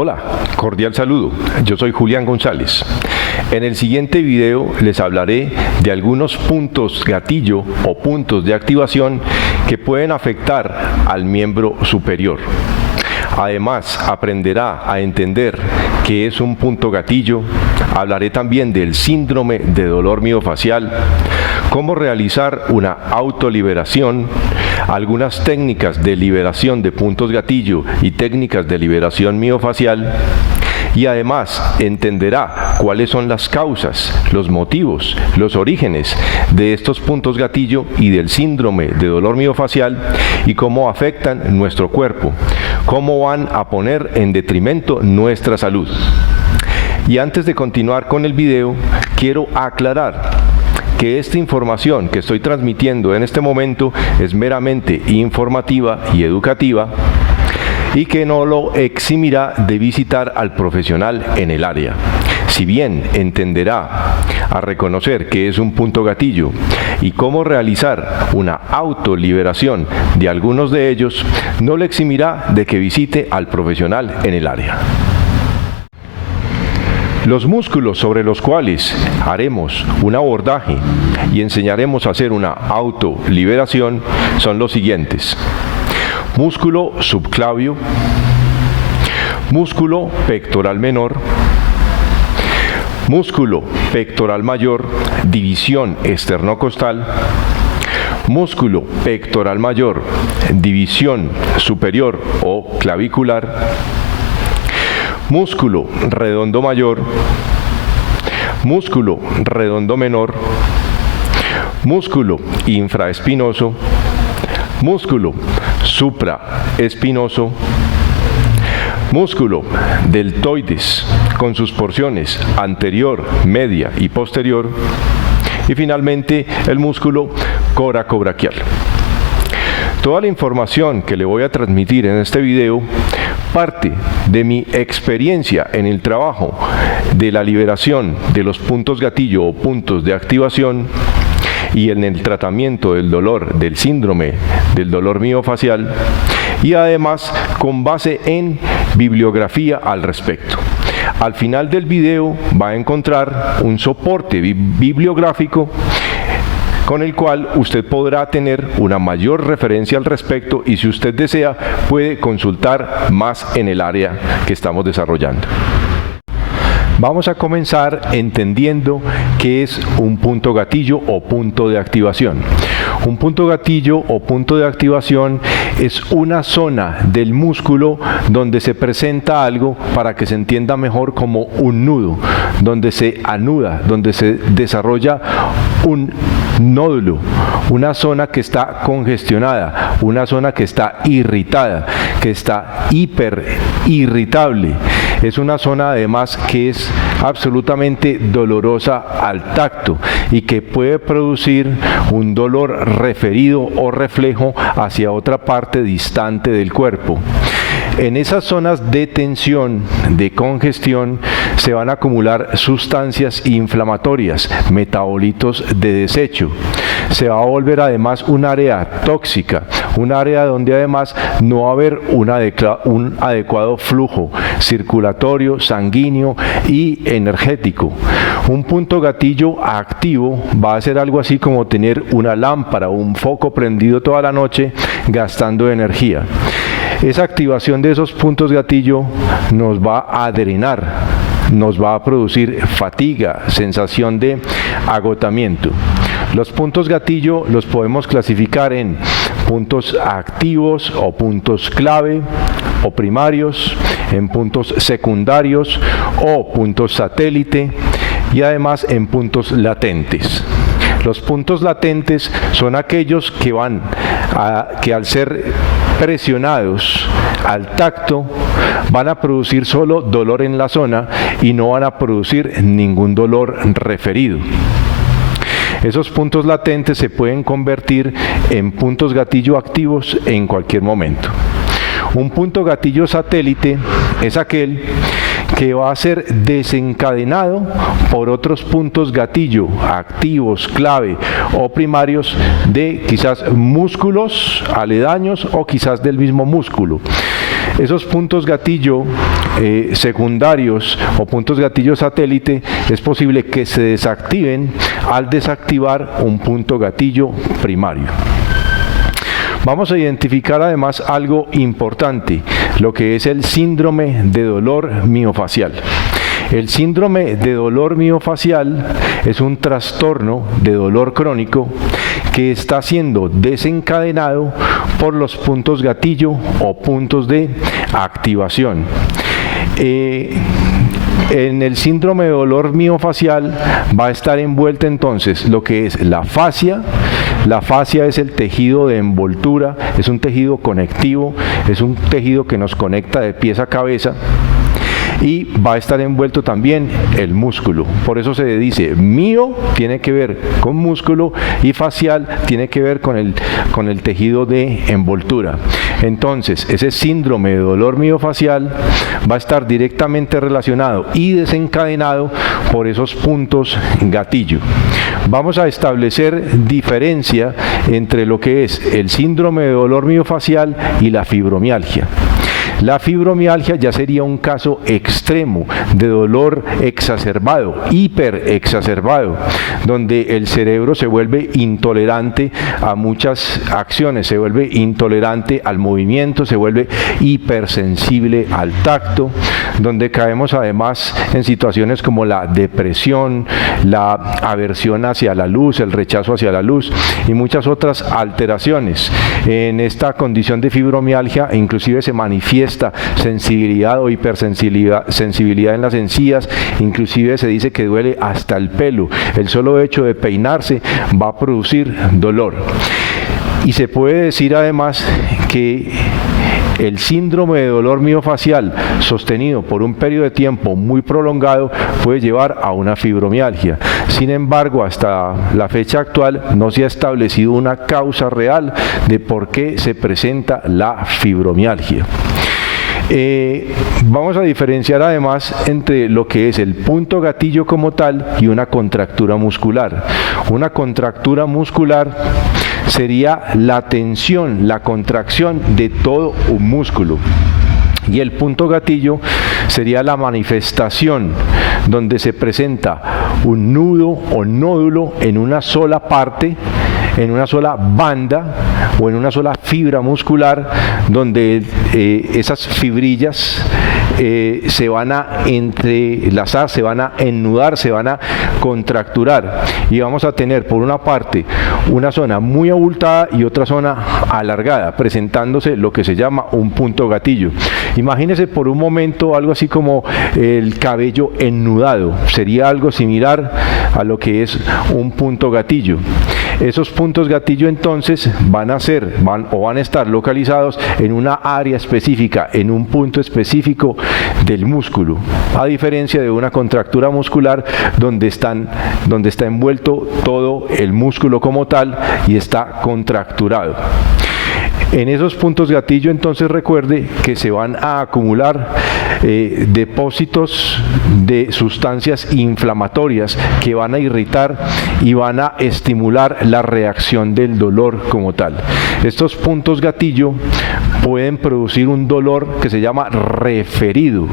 Hola, cordial saludo. Yo soy Julián González. En el siguiente video les hablaré de algunos puntos gatillo o puntos de activación que pueden afectar al miembro superior. Además, aprenderá a entender qué es un punto gatillo. Hablaré también del síndrome de dolor miofascial, cómo realizar una autoliberación, algunas técnicas de liberación de puntos gatillo y técnicas de liberación miofascial. Y además entenderá cuáles son las causas, los motivos, los orígenes de estos puntos gatillo y del síndrome de dolor miofascial y cómo afectan nuestro cuerpo, cómo van a poner en detrimento nuestra salud. Y antes de continuar con el video, quiero aclarar que esta información que estoy transmitiendo en este momento es meramente informativa y educativa, y que no lo eximirá de visitar al profesional en el área. Si bien entenderá a reconocer qué es un punto gatillo y cómo realizar una autoliberación de algunos de ellos, no le eximirá de que visite al profesional en el área. Los músculos sobre los cuales haremos un abordaje y enseñaremos a hacer una autoliberación son los siguientes: músculo subclavio, músculo pectoral menor, músculo pectoral mayor, división esternocostal, músculo pectoral mayor, división superior o clavicular, músculo redondo mayor, músculo redondo menor, músculo infraespinoso, músculo supraespinoso, músculo deltoides con sus porciones anterior, media y posterior, y finalmente el músculo coracobraquial. Toda la información que le voy a transmitir en este video parte de mi experiencia en el trabajo de la liberación de los puntos gatillo o puntos de activación y en el tratamiento del dolor, del síndrome del dolor miofascial, y además con base en bibliografía al respecto. Al final del video va a encontrar un soporte bibliográfico con el cual usted podrá tener una mayor referencia al respecto, y si usted desea puede consultar más en el área que estamos desarrollando. Vamos a comenzar entendiendo qué es un punto gatillo o punto de activación. Un punto gatillo o punto de activación es una zona del músculo donde se presenta algo, para que se entienda mejor, como un nudo, donde se anuda, donde se desarrolla un nódulo, una zona que está congestionada, una zona que está irritada, que está hiperirritable. Es una zona además que es absolutamente dolorosa al tacto y que puede producir un dolor referido o reflejo hacia otra parte distante del cuerpo. En esas zonas de tensión, de congestión, se van a acumular sustancias inflamatorias, metabolitos de desecho. Se va a volver además un área tóxica, un área donde además no va a haber un adecuado flujo circulatorio, sanguíneo y energético. Un punto gatillo activo va a ser algo así como tener una lámpara o un foco prendido toda la noche gastando energía. Esa activación de esos puntos gatillo nos va a drenar, nos va a producir fatiga, sensación de agotamiento. Los puntos gatillo los podemos clasificar en puntos activos o puntos clave o primarios, en puntos secundarios o puntos satélite, y además en puntos latentes. Los puntos latentes son aquellos que al ser presionados al tacto van a producir solo dolor en la zona y no van a producir ningún dolor referido. Esos puntos latentes se pueden convertir en puntos gatillo activos en cualquier momento. Un punto gatillo satélite es aquel que va a ser desencadenado por otros puntos gatillo activos, clave o primarios de quizás músculos aledaños o quizás del mismo músculo. Esos puntos gatillo secundarios o puntos gatillo satélite, es posible que se desactiven al desactivar un punto gatillo primario. Vamos a identificar además algo importante, lo que es el síndrome de dolor miofacial. El síndrome de dolor miofacial es un trastorno de dolor crónico que está siendo desencadenado por los puntos gatillo o puntos de activación. En el síndrome de dolor miofacial va a estar envuelta entonces lo que es la fascia. La fascia es el tejido de envoltura, es un tejido conectivo, es un tejido que nos conecta de pies a cabeza. Y va a estar envuelto también el músculo. Por eso se dice mio tiene que ver con músculo y facial tiene que ver con el tejido de envoltura. Entonces, ese síndrome de dolor miofacial va a estar directamente relacionado y desencadenado por esos puntos gatillo. Vamos a establecer diferencia entre lo que es el síndrome de dolor miofacial y la fibromialgia. La fibromialgia ya sería un caso extremo de dolor exacerbado, hiperexacerbado, donde el cerebro se vuelve intolerante a muchas acciones, se vuelve intolerante al movimiento, se vuelve hipersensible al tacto, donde caemos además en situaciones como la depresión, la aversión hacia la luz, el rechazo hacia la luz y muchas otras alteraciones. En esta condición de fibromialgia inclusive se manifiesta sensibilidad o hipersensibilidad en las encías, inclusive se dice que duele hasta el pelo. El solo hecho de peinarse va a producir dolor. Y se puede decir además que el síndrome de dolor miofacial sostenido por un periodo de tiempo muy prolongado puede llevar a una fibromialgia. Sin embargo, hasta la fecha actual no se ha establecido una causa real de por qué se presenta la fibromialgia. Vamos a diferenciar además entre lo que es el punto gatillo como tal y una contractura muscular. Una contractura muscular sería la tensión, la contracción de todo un músculo. Y el punto gatillo sería la manifestación donde se presenta un nudo o nódulo en una sola parte, en una sola banda o en una sola fibra muscular, donde esas fibrillas se van a entrelazar, se van a ennudar, se van a contracturar y vamos a tener por una parte una zona muy abultada y otra zona alargada, presentándose lo que se llama un punto gatillo. Imagínese por un momento algo así como el cabello ennudado, sería algo similar a lo que es un punto gatillo. Esos puntos gatillo entonces van a estar localizados en una área específica, en un punto específico del músculo, a diferencia de una contractura muscular donde está envuelto todo el músculo como tal y está contracturado. En esos puntos gatillo entonces recuerde que se van a acumular depósitos de sustancias inflamatorias que van a irritar y van a estimular la reacción del dolor como tal. Estos puntos gatillo pueden producir un dolor que se llama referido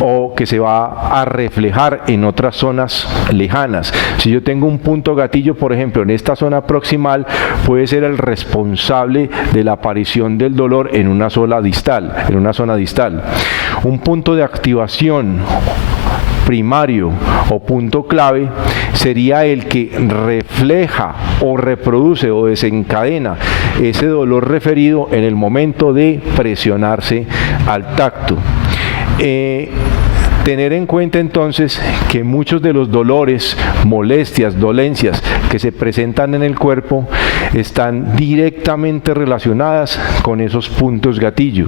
o que se va a reflejar en otras zonas lejanas. Si yo tengo un punto gatillo, por ejemplo, en esta zona proximal, puede ser el responsable de la aparición del dolor en una zona distal. Un punto de activación primario o punto clave sería el que refleja o reproduce o desencadena ese dolor referido en el momento de presionarse al tacto. Tener en cuenta entonces que muchos de los dolores, molestias, dolencias que se presentan en el cuerpo están directamente relacionadas con esos puntos gatillo.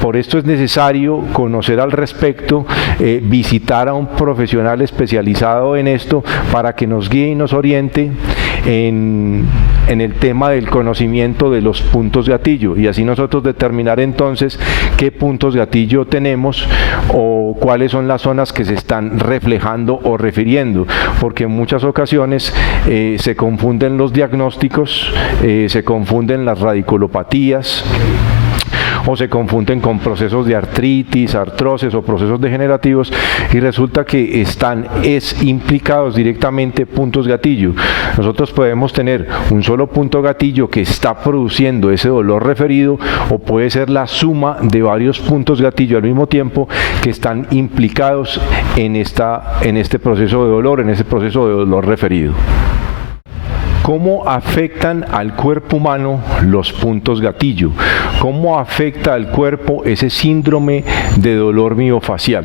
Por esto es necesario conocer al respecto, visitar a un profesional especializado en esto para que nos guíe y nos oriente en el tema del conocimiento de los puntos gatillo y así nosotros determinar entonces qué puntos gatillo tenemos o cuáles son las zonas que se están reflejando o refiriendo, porque en muchas ocasiones se confunden los diagnósticos, se confunden las radiculopatías o se confunden con procesos de artritis, artrosis o procesos degenerativos, y resulta que están implicados directamente puntos gatillo. Nosotros podemos tener un solo punto gatillo que está produciendo ese dolor referido, o puede ser la suma de varios puntos gatillo al mismo tiempo que están implicados en este proceso de dolor, en ese proceso de dolor referido. ¿Cómo afectan al cuerpo humano los puntos gatillo? ¿Cómo afecta al cuerpo ese síndrome de dolor miofacial?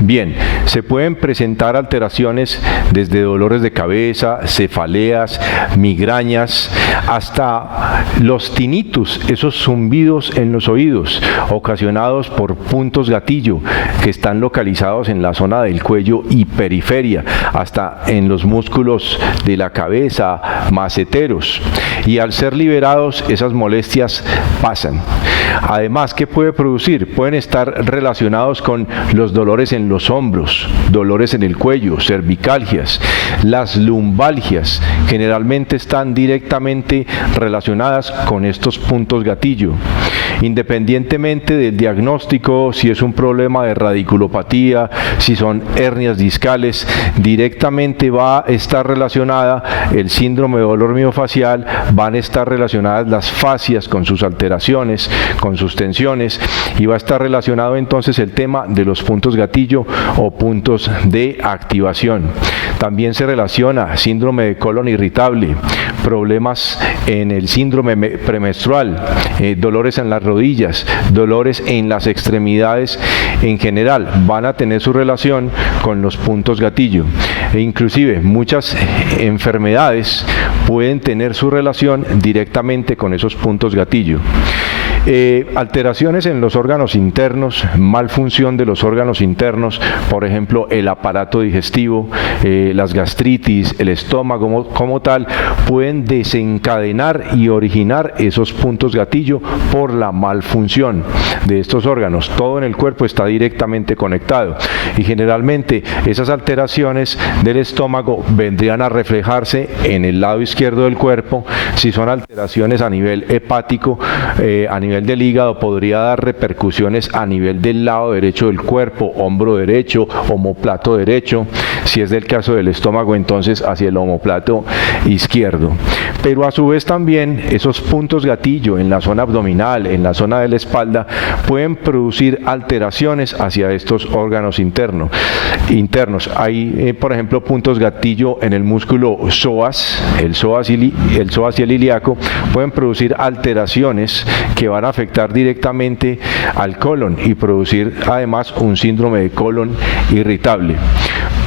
Bien, se pueden presentar alteraciones desde dolores de cabeza, cefaleas, migrañas, hasta los tinnitus, esos zumbidos en los oídos, ocasionados por puntos gatillo que están localizados en la zona del cuello y periferia, hasta en los músculos de la cabeza, maceteros, y al ser liberados esas molestias pasan. Además, ¿qué puede producir? Pueden estar relacionados con los dolores en los hombros, dolores en el cuello, cervicalgias, las lumbalgias, generalmente están directamente relacionadas con estos puntos gatillo. Independientemente del diagnóstico, si es un problema de radiculopatía, si son hernias discales, directamente va a estar relacionada el síndrome de dolor miofacial, van a estar relacionadas las fascias con sus alteraciones, con sus tensiones, y va a estar relacionado entonces el tema de los puntos gatillo o puntos de activación. También se relaciona síndrome de colon irritable, problemas en el síndrome premenstrual, dolores en las rodillas, dolores en las extremidades en general, van a tener su relación con los puntos gatillo. E inclusive muchas enfermedades pueden tener su relación directamente con esos puntos gatillo. Alteraciones en los órganos internos, malfunción de los órganos internos, por ejemplo el aparato digestivo, las gastritis, el estómago como tal, pueden desencadenar y originar esos puntos gatillo por la malfunción de estos órganos. Todo en el cuerpo está directamente conectado, y generalmente esas alteraciones del estómago vendrían a reflejarse en el lado izquierdo del cuerpo. Si son alteraciones a nivel hepático, a nivel del hígado, podría dar repercusiones a nivel del lado derecho del cuerpo, hombro derecho, omóplato derecho. Si es del caso del estómago, entonces hacia el omóplato izquierdo. Pero a su vez también esos puntos gatillo en la zona abdominal, en la zona de la espalda, pueden producir alteraciones hacia estos órganos internos. Hay, por ejemplo, puntos gatillo en el músculo psoas, el psoas y el ilíaco, pueden producir alteraciones que van a afectar directamente al colon y producir además un síndrome de colon irritable.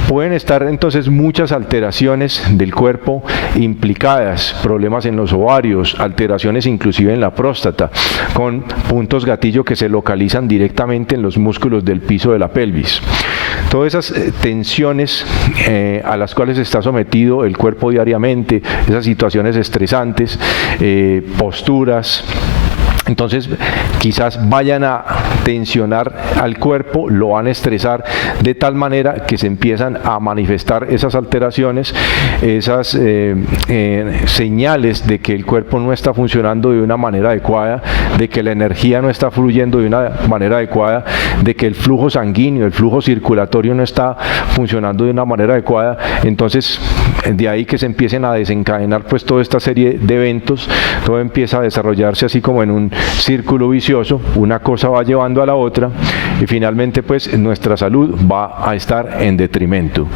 Pueden estar entonces muchas alteraciones del cuerpo implicadas, problemas en los ovarios, alteraciones inclusive en la próstata, con puntos gatillo que se localizan directamente en los músculos del piso de la pelvis. Todas esas tensiones a las cuales está sometido el cuerpo diariamente, esas situaciones estresantes, posturas, entonces quizás vayan a tensionar al cuerpo, lo van a estresar de tal manera que se empiezan a manifestar esas alteraciones, esas señales de que el cuerpo no está funcionando de una manera adecuada, de que la energía no está fluyendo de una manera adecuada, de que el flujo sanguíneo, el flujo circulatorio no está funcionando de una manera adecuada. Entonces de ahí que se empiecen a desencadenar pues toda esta serie de eventos, todo empieza a desarrollarse así como en un círculo vicioso, una cosa va llevando a la otra y finalmente pues nuestra salud va a estar en detrimento.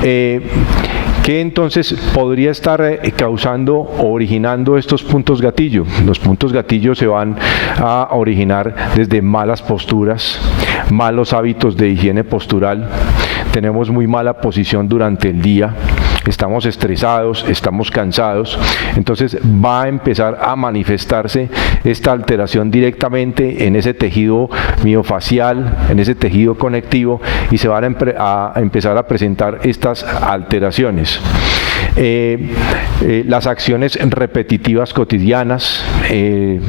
¿Qué entonces podría estar causando o originando estos puntos gatillo? Los puntos gatillo se van a originar desde malas posturas, malos hábitos de higiene postural, tenemos muy mala posición durante el día, estamos estresados, estamos cansados, entonces va a empezar a manifestarse esta alteración directamente en ese tejido miofacial, en ese tejido conectivo, y se van a empezar a presentar estas alteraciones. Las acciones repetitivas cotidianas,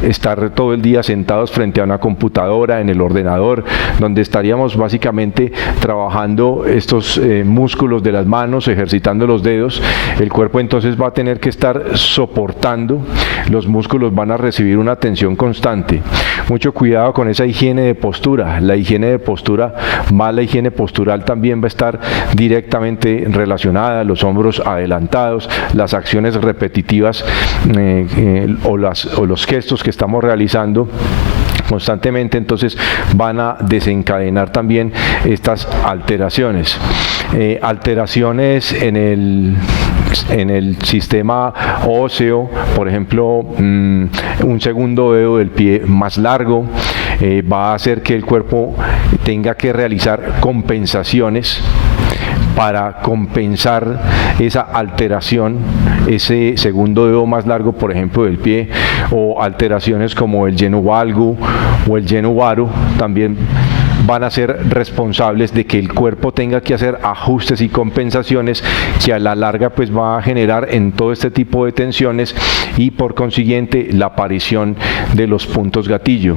estar todo el día sentados frente a una computadora, en el ordenador, donde estaríamos básicamente trabajando estos músculos de las manos, ejercitando los dedos. El cuerpo entonces va a tener que estar soportando, los músculos van a recibir una tensión constante. Mucho cuidado con esa higiene de postura. La higiene de postura, mala higiene postural, también va a estar directamente relacionada, los hombros adelantados, las acciones repetitivas o los gestos que estamos realizando constantemente, entonces van a desencadenar también estas alteraciones. Alteraciones en el sistema óseo, por ejemplo, un segundo dedo del pie más largo, va a hacer que el cuerpo tenga que realizar compensaciones para compensar esa alteración, ese segundo dedo más largo, por ejemplo, del pie, o alteraciones como el genu valgu o el genu varu también van a ser responsables de que el cuerpo tenga que hacer ajustes y compensaciones que a la larga pues va a generar en todo este tipo de tensiones y por consiguiente la aparición de los puntos gatillo.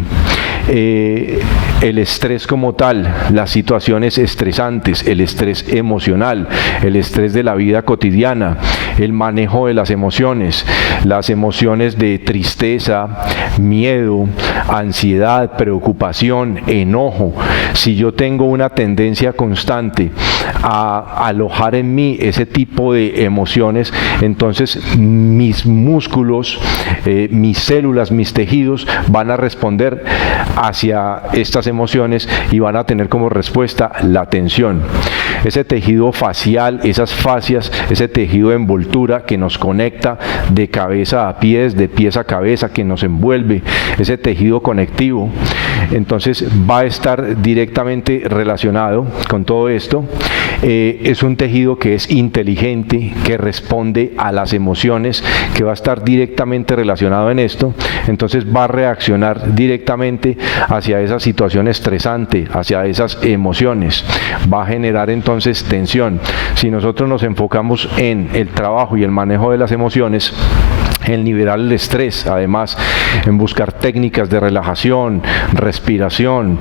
El estrés como tal, las situaciones estresantes, el estrés emocional, el estrés de la vida cotidiana, el manejo de las emociones de tristeza, miedo, ansiedad, preocupación, enojo. Si yo tengo una tendencia constante a alojar en mí ese tipo de emociones, entonces mis músculos, mis células, mis tejidos van a responder hacia estas emociones y van a tener como respuesta la tensión. Ese tejido facial, esas fascias, ese tejido de envoltura que nos conecta de cabeza a pies, de pies a cabeza, que nos envuelve, ese tejido conectivo, entonces va a estar directamente relacionado con todo esto. Es un tejido que es inteligente, que responde a las emociones, que va a estar directamente relacionado en esto, entonces va a reaccionar directamente hacia esa situación estresante, hacia esas emociones, va a generar entonces tensión. Si nosotros nos enfocamos en el trabajo y el manejo de las emociones, en liberar el estrés, además en buscar técnicas de relajación, respiración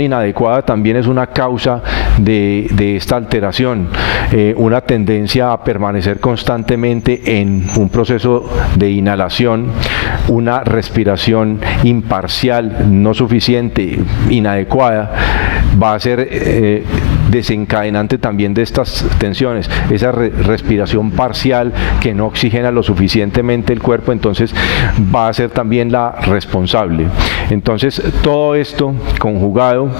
inadecuada también es una causa de esta alteración, una tendencia a permanecer constantemente en un proceso de inhalación, una respiración imparcial, no suficiente, inadecuada, va a ser desencadenante también de estas tensiones. Esa respiración parcial que no oxigena lo suficientemente el cuerpo, entonces va a ser también la responsable. Entonces todo esto conjugado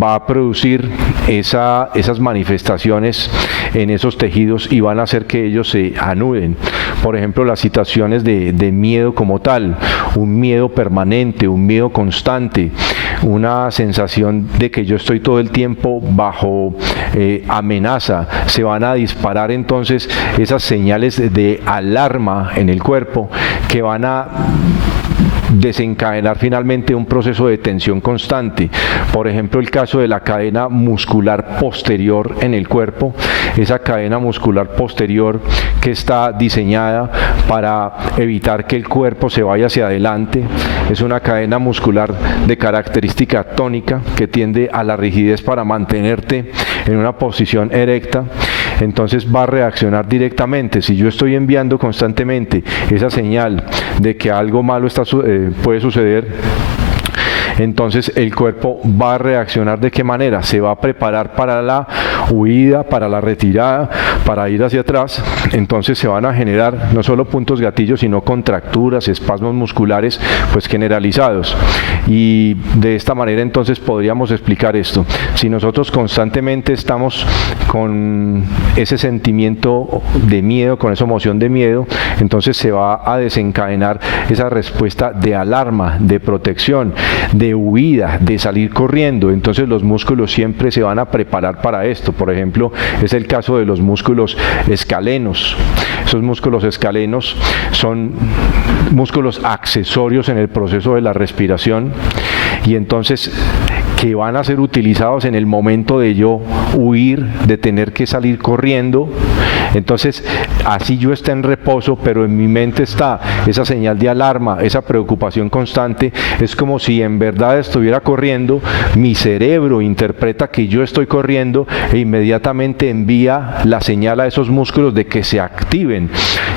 va a producir esas manifestaciones en esos tejidos y van a hacer que ellos se anuden. Por ejemplo, las situaciones de miedo como tal, un miedo permanente, un miedo constante, una sensación de que yo estoy todo el tiempo bajo amenaza, se van a disparar entonces esas señales de alarma en el cuerpo que van a desencadenar finalmente un proceso de tensión constante. Por ejemplo, el caso de la cadena muscular posterior en el cuerpo, esa cadena muscular posterior que está diseñada para evitar que el cuerpo se vaya hacia adelante, es una cadena muscular de característica tónica que tiende a la rigidez para mantenerte en una posición erecta. Entonces va a reaccionar directamente. Si yo estoy enviando constantemente esa señal de que algo malo puede suceder, entonces el cuerpo va a reaccionar ¿de qué manera? Se va a preparar para la huida, para la retirada, para ir hacia atrás. Entonces se van a generar no solo puntos gatillos, sino contracturas, espasmos musculares pues generalizados. Y de esta manera entonces podríamos explicar esto. Si nosotros constantemente estamos con ese sentimiento de miedo, con esa emoción de miedo, entonces se va a desencadenar esa respuesta de alarma, de protección, de huida, de salir corriendo. Entonces los músculos siempre se van a preparar para esto. Por ejemplo, es el caso de los músculos escalenos. Esos músculos escalenos son músculos accesorios en el proceso de la respiración y entonces que van a ser utilizados en el momento de yo huir, de tener que salir corriendo. Entonces así yo esté en reposo, pero en mi mente está esa señal de alarma, esa preocupación constante. Es como si en verdad estuviera corriendo, mi cerebro interpreta que yo estoy corriendo e inmediatamente envía la señal a esos músculos de que se activen,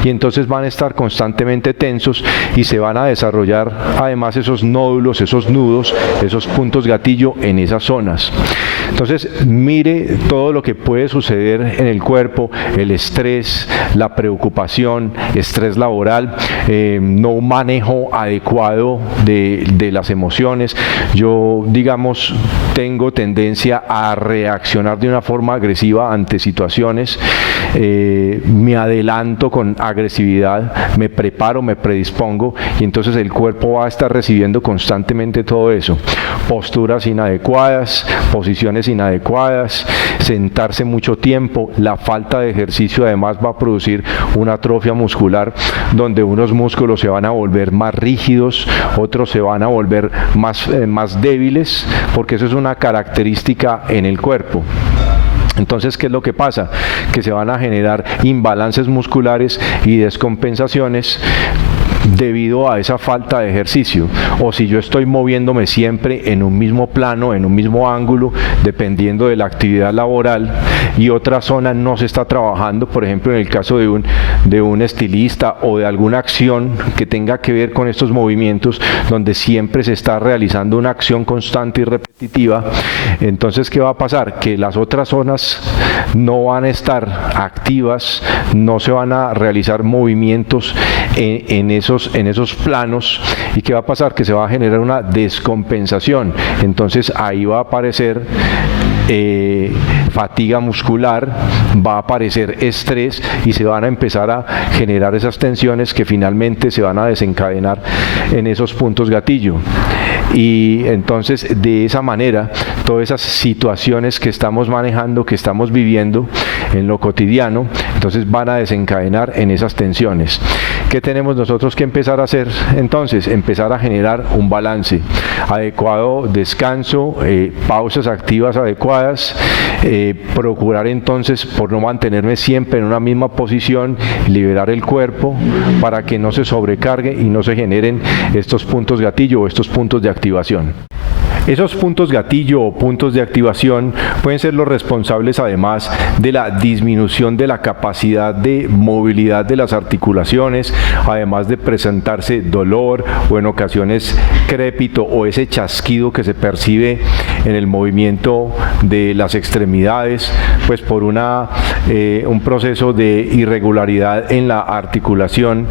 y entonces van a estar constantemente tensos y se van a desarrollar además esos nódulos, esos nudos, esos puntos gatillo en esas zonas. Entonces mire todo lo que puede suceder en el cuerpo: el estrés, la preocupación, estrés laboral, no manejo adecuado de las emociones. Yo, digamos, tengo tendencia a reaccionar de una forma agresiva ante situaciones, me adelanto con agresividad, me preparo, me predispongo, y entonces el cuerpo va a estar recibiendo constantemente todo eso. Posturas inadecuadas, posiciones inadecuadas, sentarse mucho tiempo, la falta de ejercicio además va a producir una atrofia muscular donde unos músculos se van a volver más rígidos, otros se van a volver más débiles, porque eso es una característica en el cuerpo. Entonces, ¿qué es lo que pasa? Que se van a generar imbalances musculares y descompensaciones debido a esa falta de ejercicio. O si yo estoy moviéndome siempre en un mismo plano, en un mismo ángulo, dependiendo de la actividad laboral, y otra zona no se está trabajando, por ejemplo en el caso de un estilista o de alguna acción que tenga que ver con estos movimientos, donde siempre se está realizando una acción constante y repetitiva, entonces ¿qué va a pasar? Que las otras zonas no van a estar activas, no se van a realizar movimientos en esos planos, y ¿qué va a pasar? Que se va a generar una descompensación. Entonces ahí va a aparecer fatiga muscular, va a aparecer estrés, y se van a empezar a generar esas tensiones que finalmente se van a desencadenar en esos puntos gatillo. Y entonces de esa manera todas esas situaciones que estamos manejando, que estamos viviendo en lo cotidiano, entonces van a desencadenar en esas tensiones. ¿Qué tenemos nosotros que empezar a hacer? Entonces empezar a generar un balance adecuado, descanso, pausas activas adecuadas, procurar entonces por no mantenerme siempre en una misma posición, liberar el cuerpo para que no se sobrecargue y no se generen estos puntos gatillo o estos puntos de activación. Esos puntos gatillo o puntos de activación pueden ser los responsables además de la disminución de la capacidad de movilidad de las articulaciones, además de presentarse dolor o en ocasiones crépito o ese chasquido que se percibe en el movimiento de las extremidades, pues por un proceso de irregularidad en la articulación,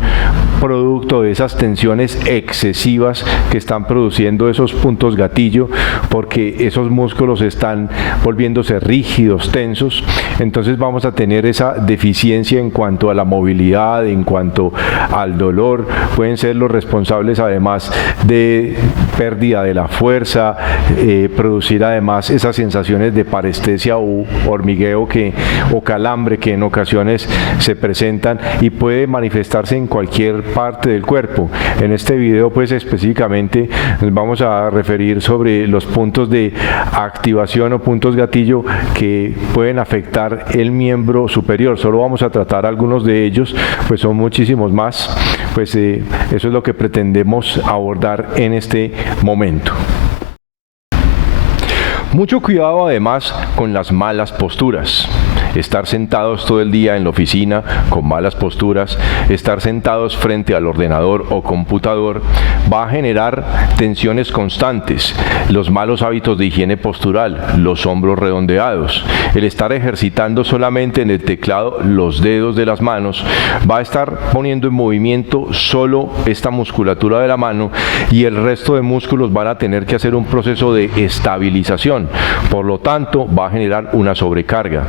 producto de esas tensiones excesivas que están produciendo esos puntos gatillo, porque esos músculos están volviéndose rígidos, tensos. Entonces vamos a tener esa deficiencia en cuanto a la movilidad, en cuanto al dolor. Pueden ser los responsables además de pérdida de la fuerza, producir además esas sensaciones de parestesia o hormigueo o calambre que en ocasiones se presentan y puede manifestarse en cualquier parte del cuerpo. En este video pues específicamente nos vamos a referir sobre los puntos de activación o puntos gatillo que pueden afectar el miembro superior. Solo vamos a tratar algunos de ellos, pues son muchísimos más. Pues eso es lo que pretendemos abordar en este momento. Mucho cuidado además con las malas posturas. Estar sentados todo el día en la oficina con malas posturas, estar sentados frente al ordenador o computador va a generar tensiones constantes, los malos hábitos de higiene postural, los hombros redondeados, el estar ejercitando solamente en el teclado los dedos de las manos va a estar poniendo en movimiento solo esta musculatura de la mano, y el resto de músculos van a tener que hacer un proceso de estabilización. Por lo tanto, va a generar una sobrecarga,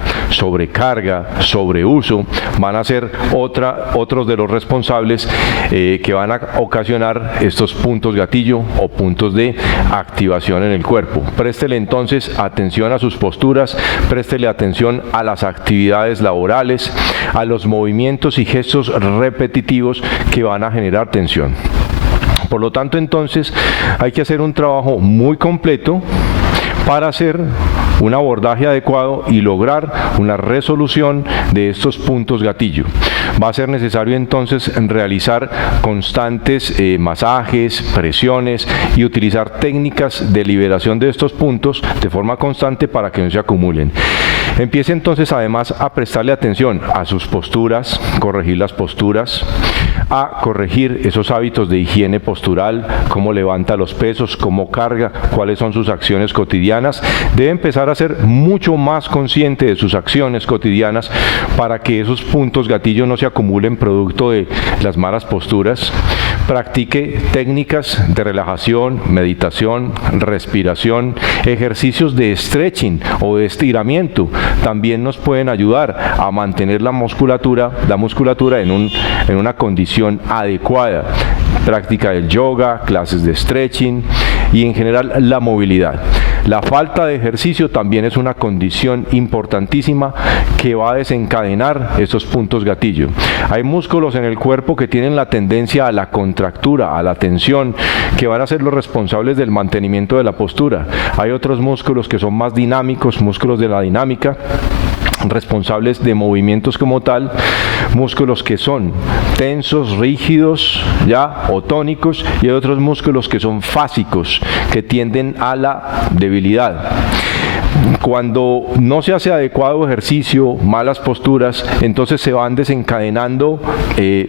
sobreuso, van a ser otros de los responsables que van a ocasionar estos puntos gatillo o puntos de activación en el cuerpo. Préstele entonces atención a sus posturas, préstele atención a las actividades laborales, a los movimientos y gestos repetitivos que van a generar tensión. Por lo tanto, entonces, hay que hacer un trabajo muy completo para hacer un abordaje adecuado y lograr una resolución de estos puntos gatillo. Va a ser necesario entonces realizar constantes masajes, presiones y utilizar técnicas de liberación de estos puntos de forma constante para que no se acumulen. Empiece entonces además a prestarle atención a sus posturas, corregir las posturas, a corregir esos hábitos de higiene postural, cómo levanta los pesos, cómo carga, cuáles son sus acciones cotidianas. Debe empezar a ser mucho más consciente de sus acciones cotidianas para que esos puntos gatillo no se acumulen producto de las malas posturas. Practique técnicas de relajación, meditación, respiración, ejercicios de stretching o de estiramiento. También nos pueden ayudar a mantener la musculatura en una condición adecuada. Práctica del yoga, clases de stretching y en general la movilidad. La falta de ejercicio también es una condición importantísima que va a desencadenar estos puntos gatillo. Hay músculos en el cuerpo que tienen la tendencia a la contractura, a la tensión, que van a ser los responsables del mantenimiento de la postura. Hay otros músculos que son más dinámicos, músculos de la dinámica, responsables de movimientos como tal, músculos que son tensos, rígidos, o tónicos, y hay otros músculos que son fásicos, que tienden a la debilidad. Cuando no se hace adecuado ejercicio, malas posturas, entonces se van desencadenando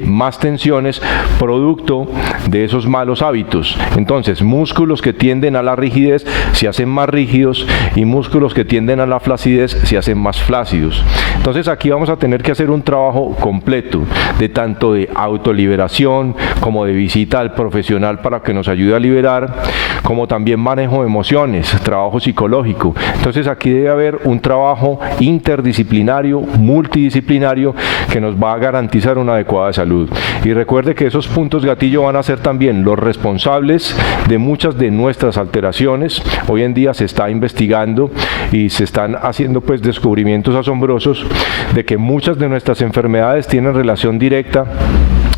más tensiones producto de esos malos hábitos. Entonces, músculos que tienden a la rigidez se hacen más rígidos y músculos que tienden a la flacidez se hacen más flácidos. Entonces, aquí vamos a tener que hacer un trabajo completo de tanto de autoliberación como de visita al profesional para que nos ayude a liberar, como también manejo de emociones, trabajo psicológico. Entonces, aquí debe haber un trabajo interdisciplinario, multidisciplinario, que nos va a garantizar una adecuada salud. Y recuerde que esos puntos gatillo van a ser también los responsables de muchas de nuestras alteraciones. Hoy en día se está investigando y se están haciendo descubrimientos asombrosos de que muchas de nuestras enfermedades tienen relación directa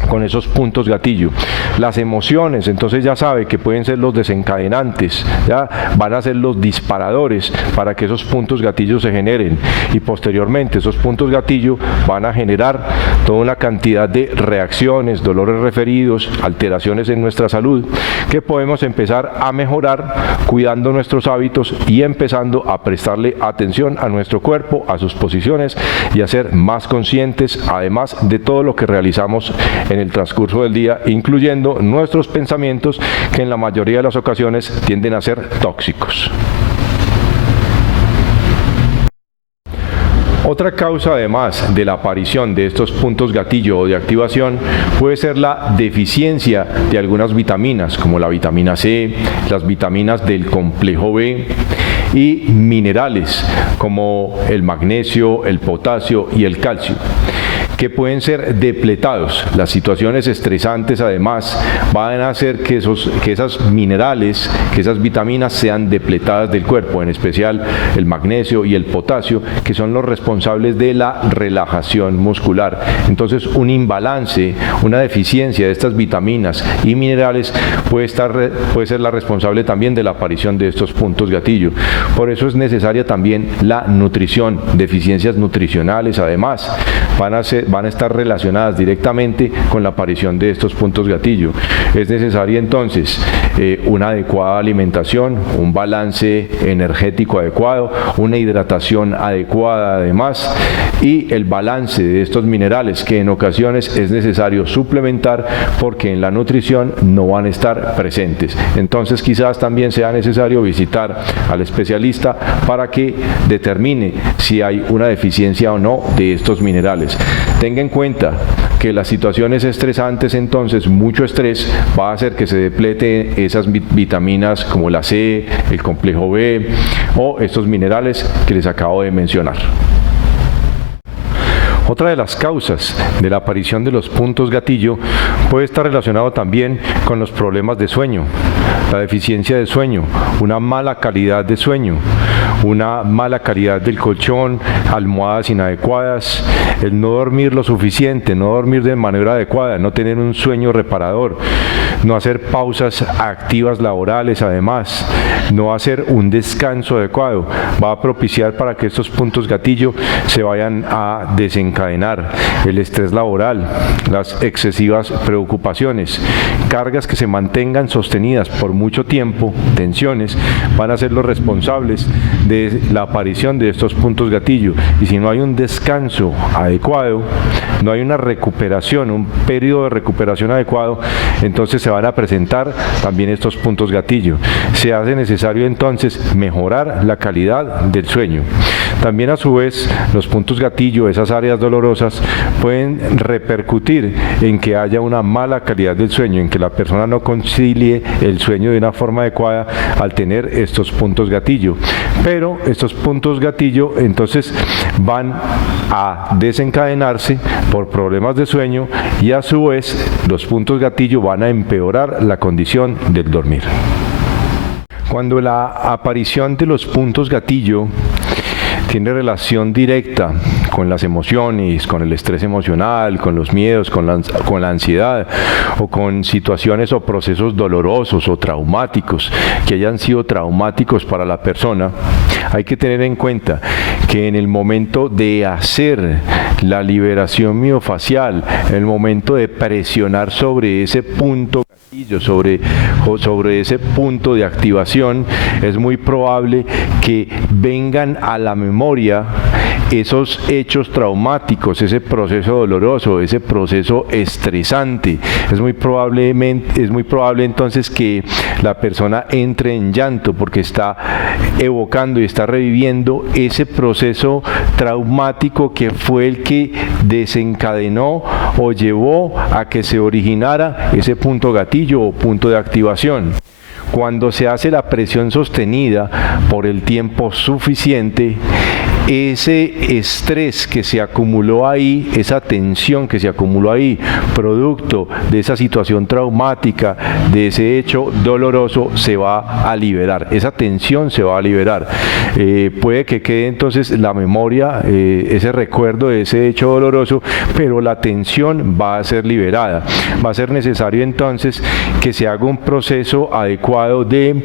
con esos puntos gatillo. Las emociones, entonces ya sabe que pueden ser los desencadenantes, van a ser los disparadores para que esos puntos gatillo se generen, y posteriormente esos puntos gatillo van a generar toda una cantidad de reacciones, dolores referidos, alteraciones en nuestra salud, que podemos empezar a mejorar cuidando nuestros hábitos y empezando a prestarle atención a nuestro cuerpo, a sus posiciones, y a ser más conscientes además de todo lo que realizamos en el transcurso del día, incluyendo nuestros pensamientos, que en la mayoría de las ocasiones tienden a ser tóxicos. Otra causa, además de la aparición de estos puntos gatillo o de activación, puede ser la deficiencia de algunas vitaminas, como la vitamina C, las vitaminas del complejo B y minerales, como el magnesio, el potasio y el calcio, que pueden ser depletados. Las situaciones estresantes además van a hacer que esas minerales, que esas vitaminas sean depletadas del cuerpo, en especial el magnesio y el potasio, que son los responsables de la relajación muscular. Entonces, un imbalance, una deficiencia de estas vitaminas y minerales puede ser la responsable también de la aparición de estos puntos gatillo. Por eso es necesaria también la nutrición. Deficiencias nutricionales además van a estar relacionadas directamente con la aparición de estos puntos gatillo. Es necesaria entonces una adecuada alimentación, un balance energético adecuado, una hidratación adecuada además, y el balance de estos minerales que en ocasiones es necesario suplementar porque en la nutrición no van a estar presentes. Entonces quizás también sea necesario visitar al especialista para que determine si hay una deficiencia o no de estos minerales. Tenga en cuenta que las situaciones estresantes, entonces mucho estrés va a hacer que se deplete esas vitaminas como la C, el complejo B o estos minerales que les acabo de mencionar. Otra de las causas de la aparición de los puntos gatillo puede estar relacionado también con los problemas de sueño, la deficiencia de sueño, una mala calidad de sueño, una mala calidad del colchón, almohadas inadecuadas, el no dormir lo suficiente, no dormir de manera adecuada, no tener un sueño reparador, no hacer pausas activas laborales, además, no hacer un descanso adecuado, va a propiciar para que estos puntos gatillo se vayan a desencadenar. El estrés laboral, las excesivas preocupaciones, cargas que se mantengan sostenidas por mucho tiempo, tensiones, van a ser los responsables de la aparición de estos puntos gatillo. Y si no hay un descanso adecuado, no hay una recuperación, un periodo de recuperación adecuado, entonces se van a presentar también estos puntos gatillo. Se hace necesario entonces mejorar la calidad del sueño. También a su vez los puntos gatillo, esas áreas dolorosas, pueden repercutir en que haya una mala calidad del sueño, en que la persona no concilie el sueño de una forma adecuada al tener estos puntos gatillo. Pero estos puntos gatillo entonces van a desencadenarse por problemas de sueño y a su vez los puntos gatillo van a empeorar la condición del dormir. Cuando la aparición de los puntos gatillo tiene relación directa con las emociones, con el estrés emocional, con los miedos, con la ansiedad o con situaciones o procesos dolorosos o traumáticos que hayan sido traumáticos para la persona, hay que tener en cuenta que en el momento de hacer la liberación miofacial, en el momento de presionar sobre ese punto sobre ese punto de activación, es muy probable que vengan a la memoria esos hechos traumáticos, ese proceso doloroso, ese proceso estresante. Es muy probable entonces que la persona entre en llanto porque está evocando y está reviviendo ese proceso traumático que fue el que desencadenó o llevó a que se originara ese punto gatillo o punto de activación. Cuando se hace la presión sostenida por el tiempo suficiente, ese estrés que se acumuló ahí, esa tensión que se acumuló ahí, producto de esa situación traumática, de ese hecho doloroso, se va a liberar. Esa tensión se va a liberar. Puede que quede entonces la memoria, ese recuerdo de ese hecho doloroso, pero la tensión va a ser liberada. Va a ser necesario entonces que se haga un proceso adecuado de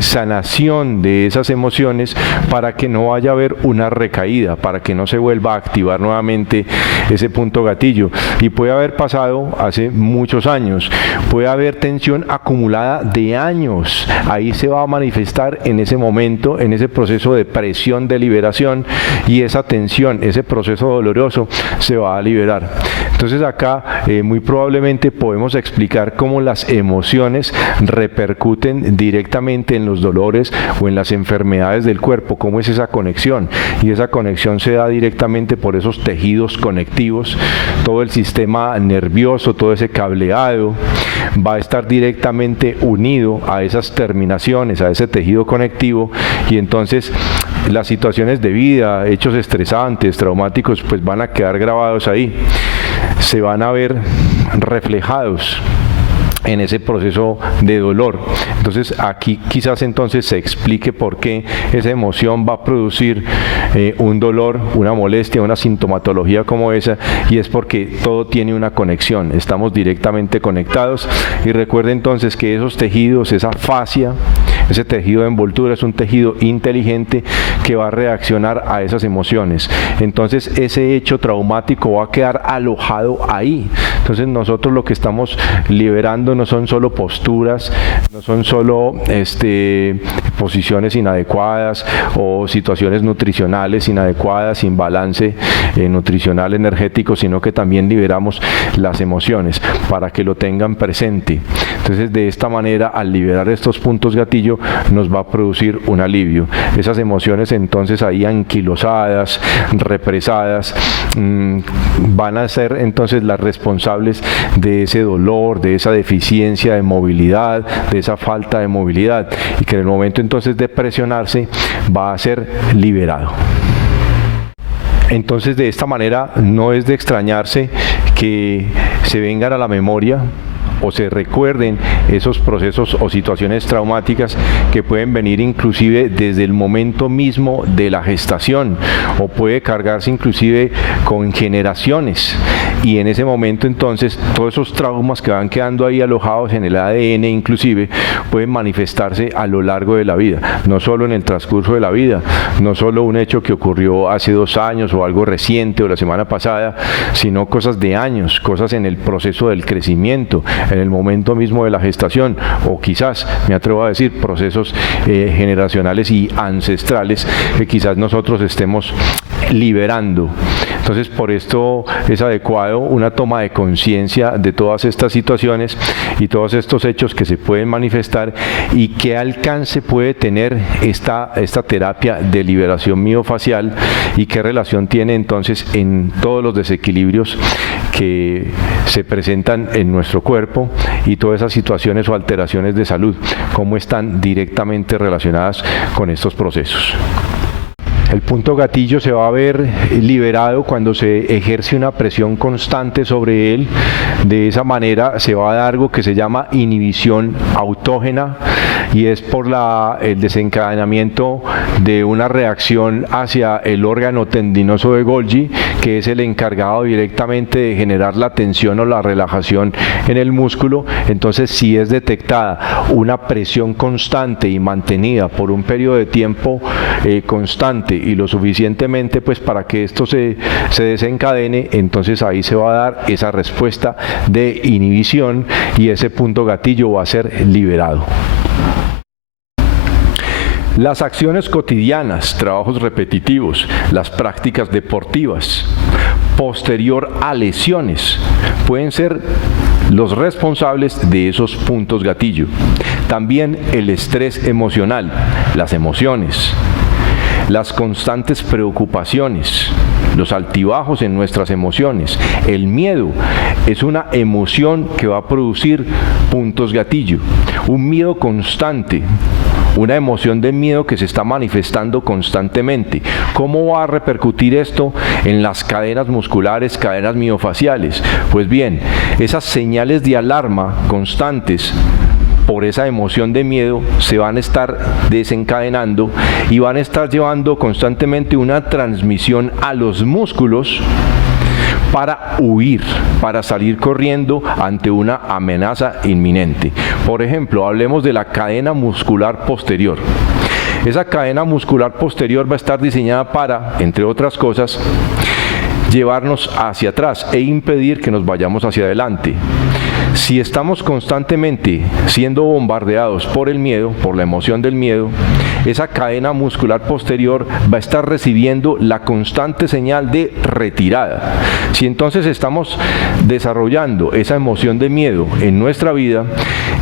sanación de esas emociones para que no vaya a haber una recaída, para que no se vuelva a activar nuevamente ese punto gatillo. Y puede haber pasado hace muchos años, puede haber tensión acumulada de años, ahí se va a manifestar en ese momento, en ese proceso de presión de liberación, y esa tensión, ese proceso doloroso se va a liberar. Entonces acá muy probablemente podemos explicar cómo las emociones repercuten directamente en los dolores o en las enfermedades del cuerpo, cómo es esa conexión, y esa conexión se da directamente por esos tejidos conectivos. Todo el sistema nervioso, todo ese cableado va a estar directamente unido a esas terminaciones, a ese tejido conectivo, y entonces las situaciones de vida, hechos estresantes, traumáticos, pues van a quedar grabados ahí, se van a ver reflejados en ese proceso de dolor. Entonces aquí quizás entonces se explique por qué esa emoción va a producir un dolor, una molestia, una sintomatología como esa, y es porque todo tiene una conexión, estamos directamente conectados. Y recuerde entonces que esos tejidos, esa fascia, ese tejido de envoltura es un tejido inteligente que va a reaccionar a esas emociones. Entonces ese hecho traumático va a quedar alojado ahí. Entonces nosotros lo que estamos liberando no son solo posturas, no son solo posiciones inadecuadas o situaciones nutricionales inadecuadas, sin balance nutricional energético, sino que también liberamos las emociones para que lo tengan presente. Entonces de esta manera, al liberar estos puntos gatillo, nos va a producir un alivio. Esas emociones entonces ahí anquilosadas, represadas, van a ser entonces las responsables de ese dolor, de esa deficiencia de movilidad, de esa falta de movilidad, y que en el momento entonces de presionarse va a ser liberado. Entonces, de esta manera no es de extrañarse que se vengan a la memoria o se recuerden esos procesos o situaciones traumáticas que pueden venir inclusive desde el momento mismo de la gestación, o puede cargarse inclusive con generaciones, y en ese momento entonces todos esos traumas que van quedando ahí alojados en el ADN inclusive pueden manifestarse a lo largo de la vida, no solo en el transcurso de la vida, no solo un hecho que ocurrió hace 2 años o algo reciente o la semana pasada, sino cosas de años, cosas en el proceso del crecimiento, en el momento mismo de la gestación, o quizás, me atrevo a decir, procesos generacionales y ancestrales que quizás nosotros estemos liberando. Entonces, por esto es adecuado una toma de conciencia de todas estas situaciones y todos estos hechos que se pueden manifestar, y qué alcance puede tener esta terapia de liberación miofacial, y qué relación tiene entonces en todos los desequilibrios que se presentan en nuestro cuerpo y todas esas situaciones o alteraciones de salud, cómo están directamente relacionadas con estos procesos. El punto gatillo se va a ver liberado cuando se ejerce una presión constante sobre él. De esa manera se va a dar algo que se llama inhibición autógena, y es por el desencadenamiento de una reacción hacia el órgano tendinoso de Golgi, que es el encargado directamente de generar la tensión o la relajación en el músculo. Entonces, si es detectada una presión constante y mantenida por un periodo de tiempo constante y lo suficientemente pues para que esto se desencadene, entonces ahí se va a dar esa respuesta de inhibición y ese punto gatillo va a ser liberado. Las acciones cotidianas, trabajos repetitivos, las prácticas deportivas, posterior a lesiones, pueden ser los responsables de esos puntos gatillo. También el estrés emocional, las emociones, las constantes preocupaciones, los altibajos en nuestras emociones. El miedo es una emoción que va a producir puntos gatillo. Un miedo constante, una emoción de miedo que se está manifestando constantemente. ¿Cómo va a repercutir esto en las cadenas musculares, cadenas miofaciales? Pues bien, esas señales de alarma constantes por esa emoción de miedo se van a estar desencadenando y van a estar llevando constantemente una transmisión a los músculos para huir, para salir corriendo ante una amenaza inminente. Por ejemplo, hablemos de la cadena muscular posterior. Esa cadena muscular posterior va a estar diseñada para, entre otras cosas, llevarnos hacia atrás e impedir que nos vayamos hacia adelante. Si estamos constantemente siendo bombardeados por el miedo, por la emoción del miedo, esa cadena muscular posterior va a estar recibiendo la constante señal de retirada. Si entonces estamos desarrollando esa emoción de miedo en nuestra vida,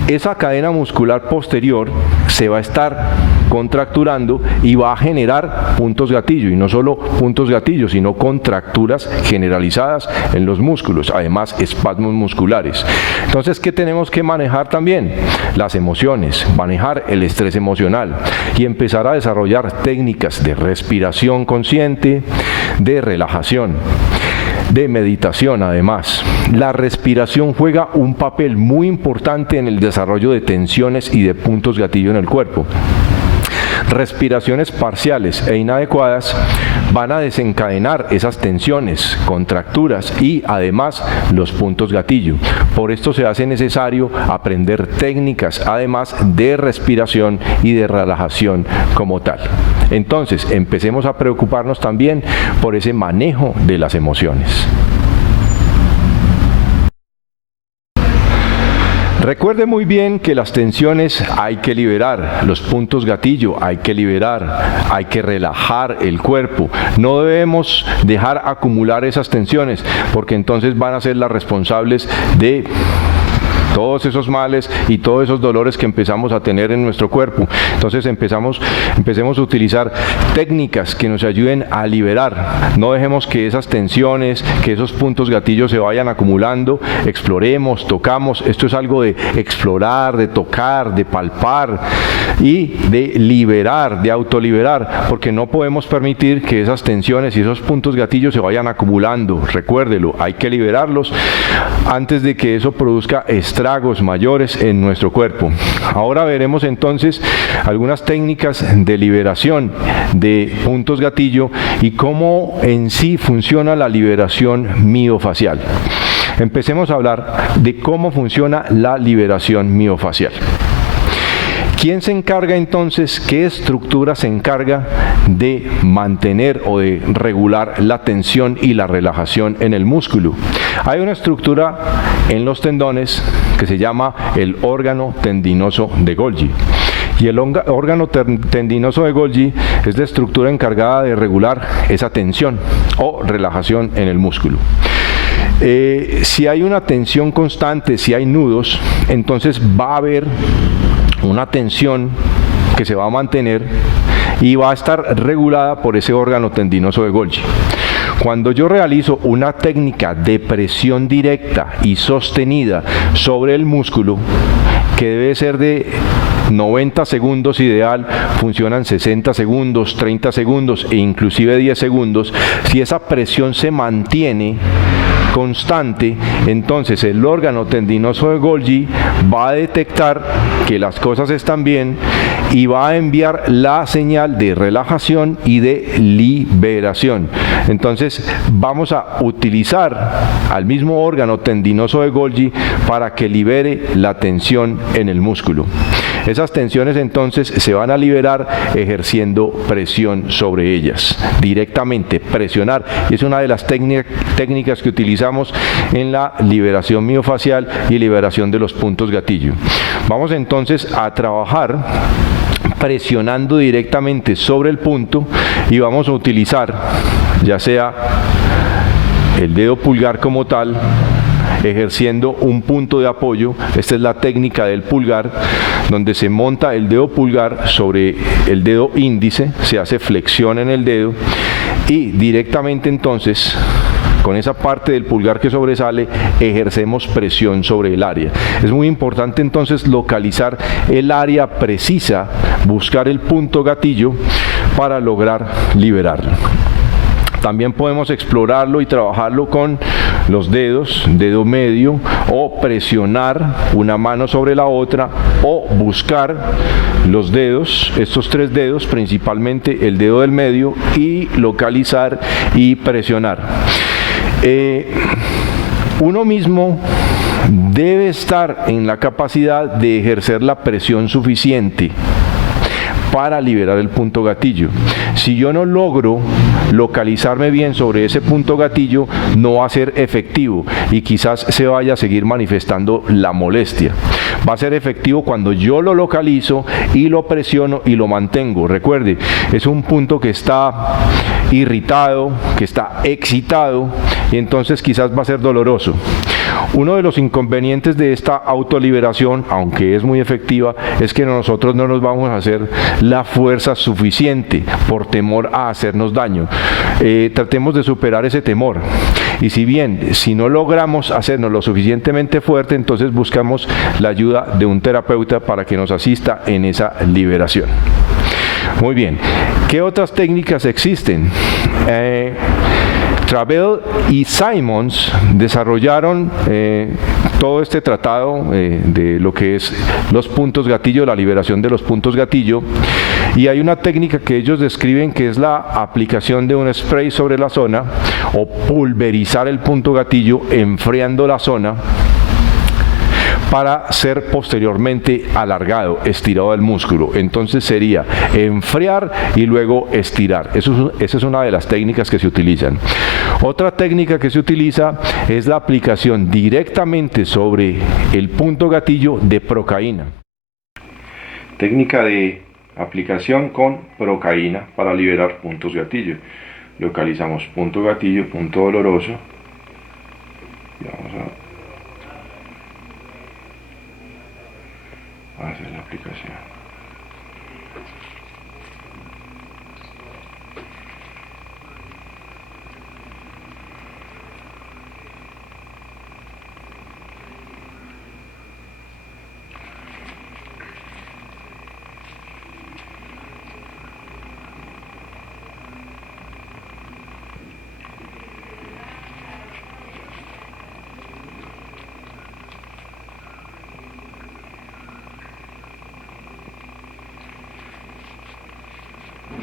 esa cadena muscular posterior se va a estar contracturando y va a generar puntos gatillo, y no solo puntos gatillo, sino contracturas generalizadas en los músculos, además espasmos musculares. Entonces, ¿qué tenemos que manejar también? Las emociones, manejar el estrés emocional y empezar a desarrollar técnicas de respiración consciente, de relajación, de meditación. Además, la respiración juega un papel muy importante en el desarrollo de tensiones y de puntos gatillo en el cuerpo. Respiraciones parciales e inadecuadas van a desencadenar esas tensiones, contracturas y además los puntos gatillo. Por esto se hace necesario aprender técnicas además de respiración y de relajación como tal. Entonces, empecemos a preocuparnos también por ese manejo de las emociones. Recuerde muy bien que las tensiones hay que liberar, los puntos gatillo hay que liberar, hay que relajar el cuerpo. No debemos dejar acumular esas tensiones, porque entonces van a ser las responsables de todos esos males y todos esos dolores que empezamos a tener en nuestro cuerpo. Entonces empecemos a utilizar técnicas que nos ayuden a liberar. No dejemos que esas tensiones, que esos puntos gatillos se vayan acumulando. Exploremos, tocamos. Esto es algo de explorar, de tocar, de palpar y de liberar, de autoliberar, porque no podemos permitir que esas tensiones y esos puntos gatillos se vayan acumulando. Recuérdelo, hay que liberarlos antes de que eso produzca estragos mayores en nuestro cuerpo. Ahora veremos entonces algunas técnicas de liberación de puntos gatillo y cómo en sí funciona la liberación miofacial. Empecemos a hablar de cómo funciona la liberación miofacial. ¿Quién se encarga entonces, qué estructura se encarga de mantener o de regular la tensión y la relajación en el músculo? Hay una estructura en los tendones que se llama el órgano tendinoso de Golgi. Y el órgano tendinoso de Golgi es la estructura encargada de regular esa tensión o relajación en el músculo. Si hay una tensión constante, si hay nudos, entonces va a haber una tensión que se va a mantener y va a estar regulada por ese órgano tendinoso de Golgi. Cuando yo realizo una técnica de presión directa y sostenida sobre el músculo, que debe ser de 90 segundos ideal, funcionan 60 segundos, 30 segundos e inclusive 10 segundos, si esa presión se mantiene constante, entonces el órgano tendinoso de Golgi va a detectar que las cosas están bien y va a enviar la señal de relajación y de liberación. Entonces vamos a utilizar al mismo órgano tendinoso de Golgi para que libere la tensión en el músculo. Esas tensiones entonces se van a liberar ejerciendo presión sobre ellas, directamente, presionar. Y es una de las técnicas que utilizamos en la liberación miofacial y liberación de los puntos gatillo. Vamos entonces a trabajar presionando directamente sobre el punto y vamos a utilizar ya sea el dedo pulgar como tal, ejerciendo un punto de apoyo. Esta es la técnica del pulgar, donde se monta el dedo pulgar sobre el dedo índice, se hace flexión en el dedo y directamente entonces con esa parte del pulgar que sobresale ejercemos presión sobre el área. Es muy importante entonces localizar el área precisa, buscar el punto gatillo para lograr liberarlo. También podemos explorarlo y trabajarlo con los dedos, dedo medio, o presionar una mano sobre la otra, o buscar los dedos, estos tres dedos, principalmente el dedo del medio, y localizar y presionar. Uno mismo debe estar en la capacidad de ejercer la presión suficiente para liberar el punto gatillo. Si yo no logro localizarme bien sobre ese punto gatillo, no va a ser efectivo y quizás se vaya a seguir manifestando la molestia. Va a ser efectivo cuando yo lo localizo y lo presiono y lo mantengo. Recuerde, es un punto que está irritado, que está excitado y entonces quizás va a ser doloroso. Uno de los inconvenientes de esta autoliberación, aunque es muy efectiva, es que nosotros no nos vamos a hacer la fuerza suficiente por temor a hacernos daño. Tratemos de superar ese temor. Y si no logramos hacernos lo suficientemente fuerte, entonces buscamos la ayuda de un terapeuta para que nos asista en esa liberación. Muy bien. ¿Qué otras técnicas existen? Travell y Simons desarrollaron todo este tratado de lo que es los puntos gatillo, la liberación de los puntos gatillo, y hay una técnica que ellos describen que es la aplicación de un spray sobre la zona o pulverizar el punto gatillo enfriando la zona para ser posteriormente alargado, estirado el músculo. Entonces sería enfriar y luego estirar. Esa es una de las técnicas que se utilizan. Otra técnica que se utiliza es la aplicación directamente sobre el punto gatillo de procaína. Técnica de aplicación con procaína para liberar puntos gatillo. Localizamos punto gatillo, punto doloroso. Y vamos a hacia la aplicación.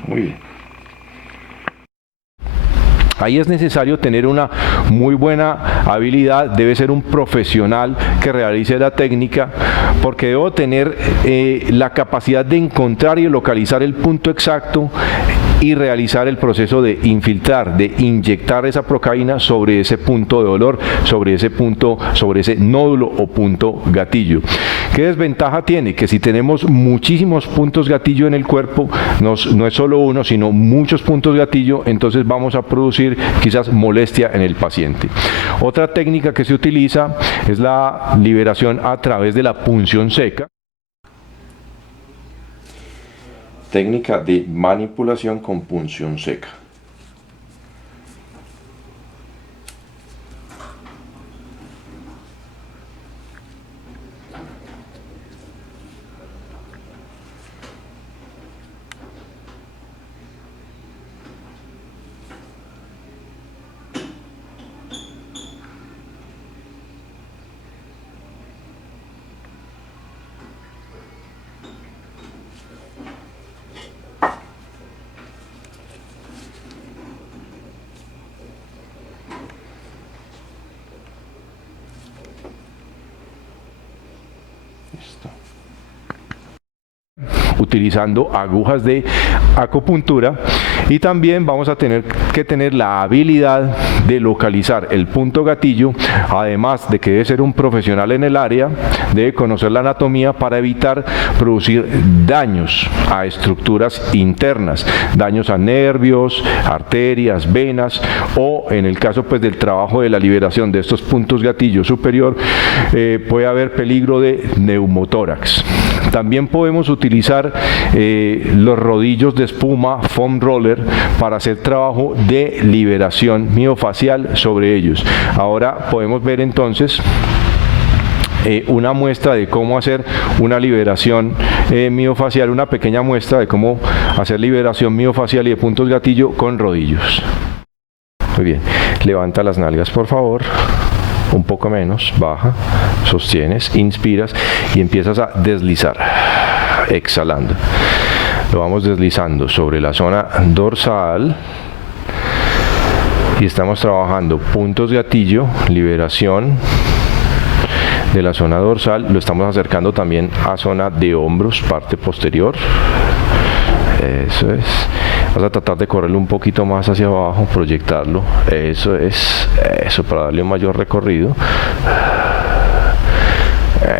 Muy bien. Ahí es necesario tener una muy buena habilidad, debe ser un profesional que realice la técnica, porque debo tener la capacidad de encontrar y localizar el punto exacto y realizar el proceso de infiltrar, de inyectar esa procaína sobre ese punto de dolor, sobre ese punto, sobre ese nódulo o punto gatillo. ¿Qué desventaja tiene? Que si tenemos muchísimos puntos gatillo en el cuerpo, no es solo uno, sino muchos puntos gatillo, entonces vamos a producir quizás molestia en el paciente. Otra técnica que se utiliza es la liberación a través de la punción seca. Técnica de manipulación con punción seca. Utilizando agujas de acupuntura, y también vamos a tener que tener la habilidad de localizar el punto gatillo, además de que debe ser un profesional en el área, debe conocer la anatomía para evitar producir daños a estructuras internas, daños a nervios, arterias, venas, o en el caso pues del trabajo de la liberación de estos puntos gatillo superior, puede haber peligro de neumotórax. También podemos utilizar los rodillos de espuma, foam roller, para hacer trabajo de liberación miofacial sobre ellos. Ahora podemos ver entonces una muestra de cómo hacer una liberación miofacial, una pequeña muestra de cómo hacer liberación miofacial y de puntos gatillo con rodillos. Muy bien, levanta las nalgas por favor. Un poco menos, baja, sostienes, inspiras y empiezas a deslizar, exhalando. Lo vamos deslizando sobre la zona dorsal y estamos trabajando puntos gatillo, liberación de la zona dorsal. Lo estamos acercando también a zona de hombros, parte posterior. Eso es. Vas a tratar de correrlo un poquito más hacia abajo, proyectarlo. Eso es. Eso, para darle un mayor recorrido.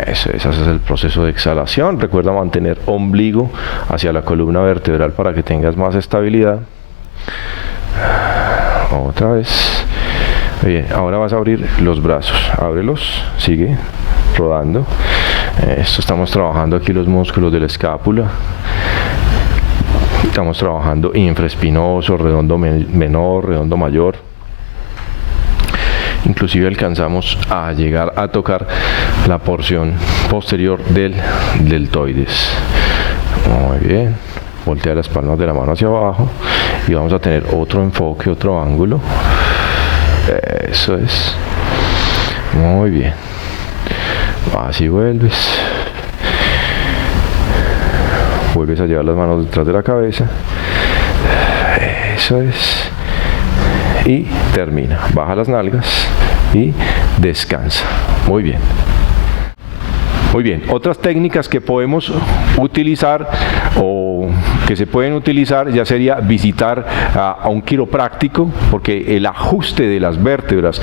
Eso es. Haces el proceso de exhalación. Recuerda mantener ombligo hacia la columna vertebral para que tengas más estabilidad. Otra vez. Bien, ahora vas a abrir los brazos. Ábrelos. Sigue rodando. Esto, estamos trabajando aquí los músculos de la escápula. Estamos trabajando infraespinoso, redondo menor, redondo mayor. Inclusive alcanzamos a llegar a tocar la porción posterior del deltoides. Muy bien. Voltea las palmas de la mano hacia abajo y vamos a tener otro enfoque, otro ángulo. Eso es. Muy bien. Así vuelves. Vuelves a llevar las manos detrás de la cabeza. Eso es. Y termina. Baja las nalgas y descansa. Muy bien. Muy bien. Otras técnicas que podemos utilizar o que se pueden utilizar ya sería visitar a un quiropráctico, porque el ajuste de las vértebras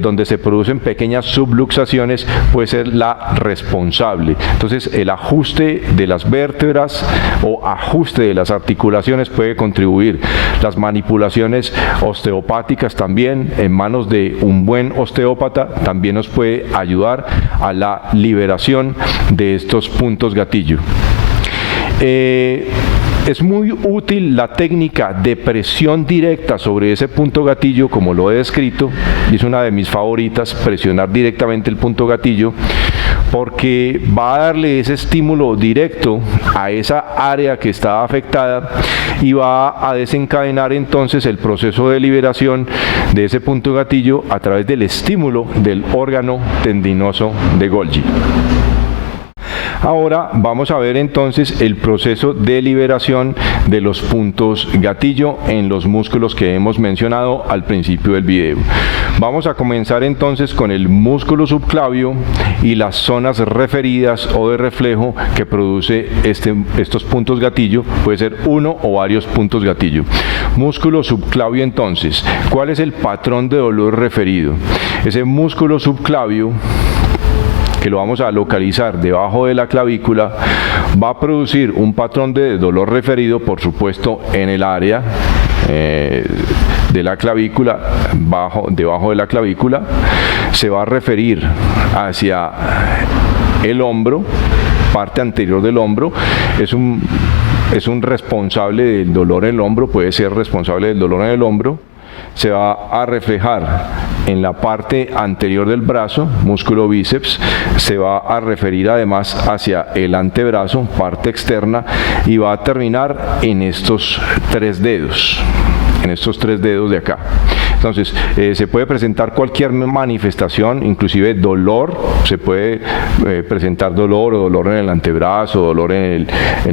donde se producen pequeñas subluxaciones puede ser la responsable. Entonces el ajuste de las vértebras o ajuste de las articulaciones puede contribuir. Las manipulaciones osteopáticas también en manos de un buen osteópata también nos puede ayudar a la liberación de estos puntos gatillo. Es muy útil la técnica de presión directa sobre ese punto gatillo, como lo he descrito, y es una de mis favoritas, presionar directamente el punto gatillo, porque va a darle ese estímulo directo a esa área que está afectada y va a desencadenar entonces el proceso de liberación de ese punto gatillo a través del estímulo del órgano tendinoso de Golgi. Ahora vamos a ver entonces el proceso de liberación de los puntos gatillo en los músculos que hemos mencionado al principio del video. Vamos a comenzar entonces con el músculo subclavio y las zonas referidas o de reflejo que produce estos puntos gatillo. Puede ser uno o varios puntos gatillo. Músculo subclavio entonces, ¿cuál es el patrón de dolor referido? Ese músculo subclavio, que lo vamos a localizar debajo de la clavícula, va a producir un patrón de dolor referido, por supuesto, en el área de la clavícula, debajo de la clavícula. Se va a referir hacia el hombro, parte anterior del hombro. Es un responsable del dolor en el hombro, puede ser responsable del dolor en el hombro. Se va a reflejar en la parte anterior del brazo, músculo bíceps. Se va a referir además hacia el antebrazo, parte externa, y va a terminar en estos tres dedos. De acá. Entonces, se puede presentar cualquier manifestación, inclusive dolor. Se puede presentar dolor, o dolor en el antebrazo, dolor en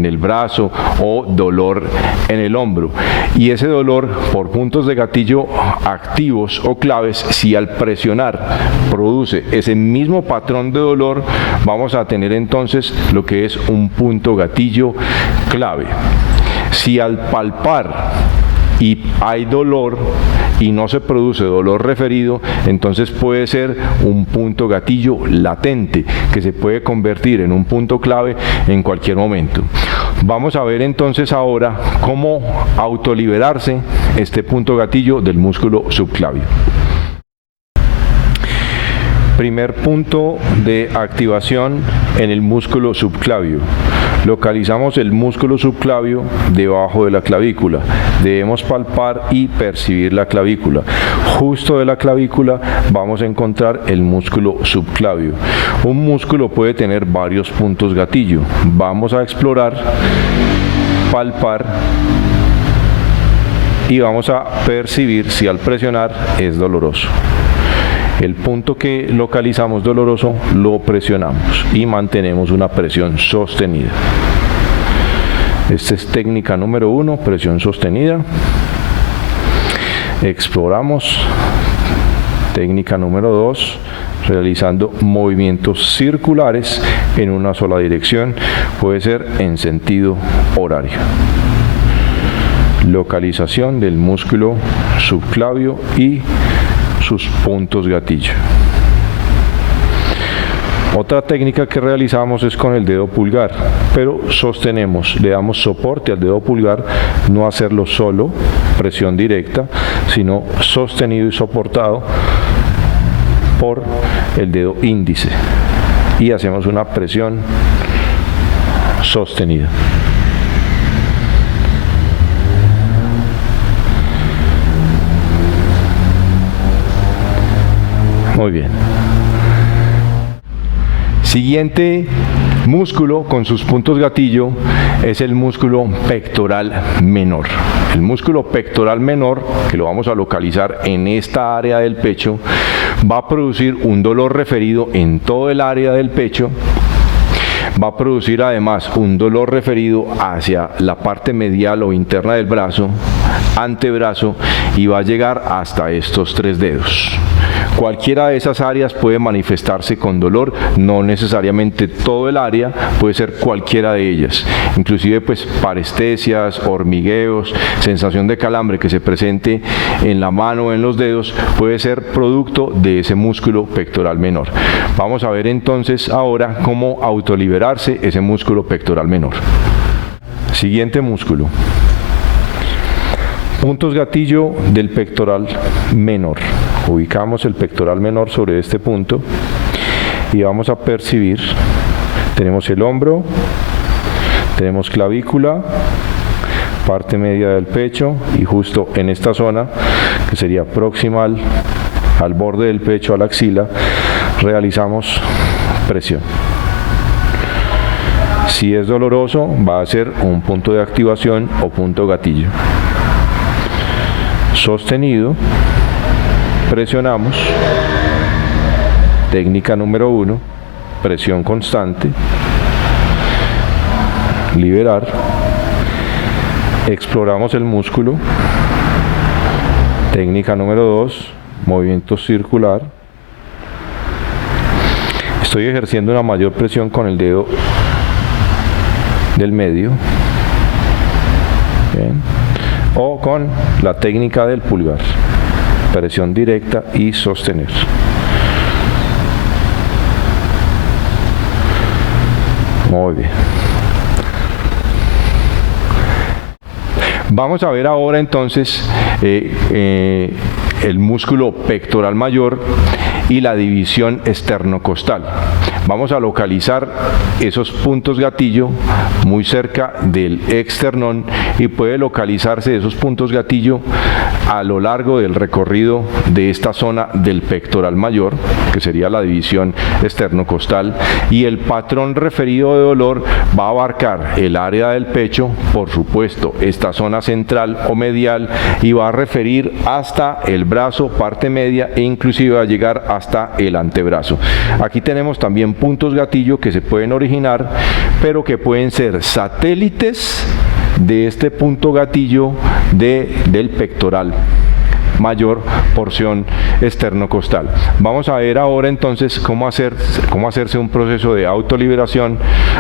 el brazo, o dolor en el hombro. Y ese dolor por puntos de gatillo activos o claves, si al presionar produce ese mismo patrón de dolor, vamos a tener entonces lo que es un punto gatillo clave. Si al palpar y hay dolor y no se produce dolor referido, entonces puede ser un punto gatillo latente que se puede convertir en un punto clave en cualquier momento. Vamos a ver entonces ahora cómo autoliberarse este punto gatillo del músculo subclavio. Primer punto de activación en el músculo subclavio. Localizamos el músculo subclavio debajo de la clavícula. Debemos palpar y percibir la clavícula. Justo de la clavícula vamos a encontrar el músculo subclavio. Un músculo puede tener varios puntos gatillo. Vamos a explorar, palpar y vamos a percibir si al presionar es doloroso. El punto que localizamos doloroso lo presionamos y mantenemos una presión sostenida. Esta es técnica número 1, presión sostenida. Exploramos. Técnica número 2, realizando movimientos circulares en una sola dirección, puede ser en sentido horario. Localización del músculo subclavio y sus puntos gatillo. Otra técnica que realizamos es con el dedo pulgar, pero sostenemos, le damos soporte al dedo pulgar, no hacerlo solo, presión directa, sino sostenido y soportado por el dedo índice, y hacemos una presión sostenida. Muy bien. Siguiente músculo con sus puntos gatillo es el músculo pectoral menor. El músculo pectoral menor, que lo vamos a localizar en esta área del pecho, va a producir un dolor referido en todo el área del pecho. Va a producir además un dolor referido hacia la parte medial o interna del brazo, antebrazo, y va a llegar hasta estos tres dedos. Cualquiera de esas áreas puede manifestarse con dolor, no necesariamente todo el área, puede ser cualquiera de ellas. Inclusive pues parestesias, hormigueos, sensación de calambre que se presente en la mano o en los dedos puede ser producto de ese músculo pectoral menor. Vamos a ver entonces ahora cómo autoliberarse ese músculo pectoral menor. Siguiente músculo. Puntos gatillo del pectoral menor. Ubicamos el pectoral menor sobre este punto y vamos a percibir, tenemos el hombro, tenemos clavícula, parte media del pecho y justo en esta zona, que sería proximal al borde del pecho, a la axila, realizamos presión. Si es doloroso, va a ser un punto de activación o punto gatillo. Sostenido, presionamos. Técnica número 1, presión constante. Liberar. Exploramos el músculo. Técnica número 2, movimiento circular. Estoy ejerciendo una mayor presión con el dedo del medio. Bien. O con la técnica del pulgar. Presión directa y sostener. Muy bien. Vamos a ver ahora entonces el músculo pectoral mayor y la división esternocostal. Vamos a localizar esos puntos gatillo muy cerca del externón y puede localizarse esos puntos gatillo a lo largo del recorrido de esta zona del pectoral mayor, que sería la división esternocostal, y el patrón referido de dolor va a abarcar el área del pecho, por supuesto, esta zona central o medial, y va a referir hasta el brazo, parte media, e inclusive va a llegar hasta el antebrazo. Aquí tenemos también puntos gatillo que se pueden originar, pero que pueden ser satélites de este punto gatillo del pectoral mayor, porción esternocostal. Vamos a ver ahora entonces cómo hacerse un proceso de autoliberación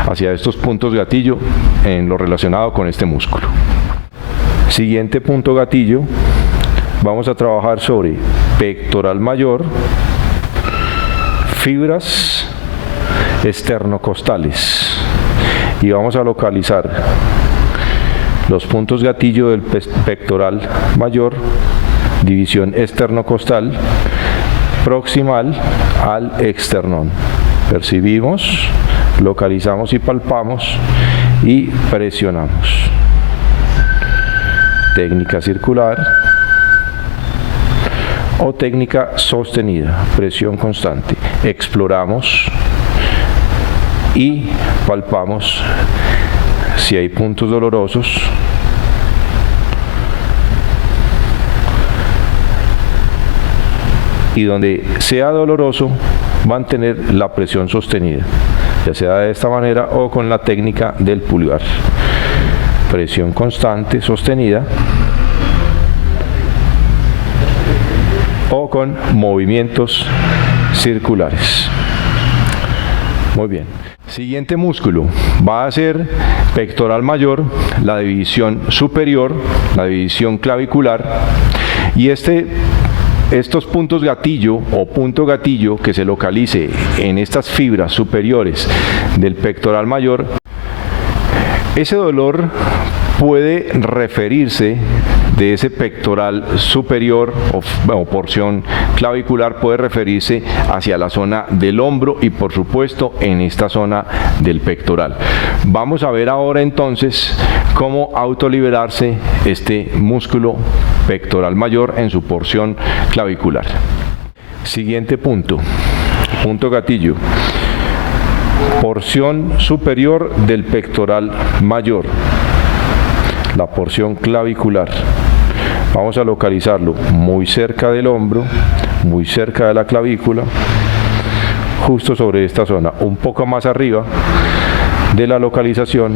hacia estos puntos gatillo en lo relacionado con este músculo. Siguiente punto gatillo, vamos a trabajar sobre pectoral mayor, fibras esternocostales, y vamos a localizar los puntos gatillo del pectoral mayor, división esternocostal, proximal al externón. Percibimos, localizamos y palpamos y presionamos. Técnica circular o técnica sostenida, presión constante. Exploramos y palpamos si hay puntos dolorosos. Y donde sea doloroso, mantener la presión sostenida, ya sea de esta manera o con la técnica del pulgar. Presión constante, sostenida, o con movimientos circulares. Muy bien. Siguiente músculo va a ser pectoral mayor, la división superior, la división clavicular, y estos puntos gatillo o punto gatillo que se localice en estas fibras superiores del pectoral mayor, ese dolor puede referirse de ese pectoral superior o porción clavicular, puede referirse hacia la zona del hombro y por supuesto en esta zona del pectoral. Vamos a ver ahora entonces cómo autoliberarse este músculo pectoral mayor en su porción clavicular. Siguiente punto, punto gatillo, porción superior del pectoral mayor, la porción clavicular. Vamos a localizarlo muy cerca del hombro, muy cerca de la clavícula, justo sobre esta zona, un poco más arriba de la localización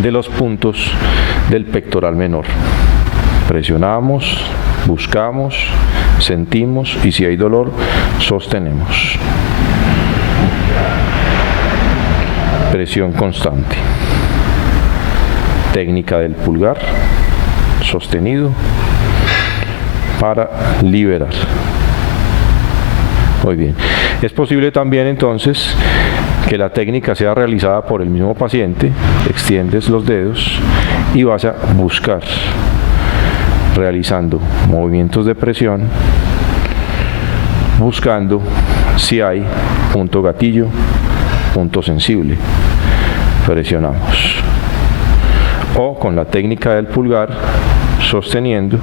de los puntos del pectoral menor. Presionamos, buscamos, sentimos y si hay dolor, sostenemos. Presión constante. Técnica del pulgar, sostenido, para liberar. Muy bien. Es posible también entonces que la técnica sea realizada por el mismo paciente. Extiendes los dedos y vas a buscar, realizando movimientos de presión, buscando si hay punto gatillo, punto sensible. Presionamos. O con la técnica del pulgar, sosteniendo,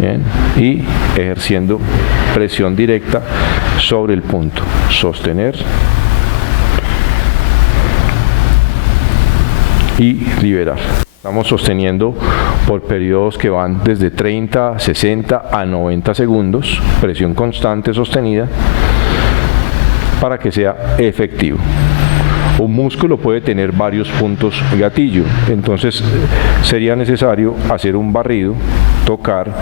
bien, y ejerciendo presión directa sobre el punto. Sostener y liberar. Estamos sosteniendo por periodos que van desde 30, 60 a 90 segundos, presión constante sostenida, para que sea efectivo. Un músculo puede tener varios puntos gatillo, entonces sería necesario hacer un barrido, tocar,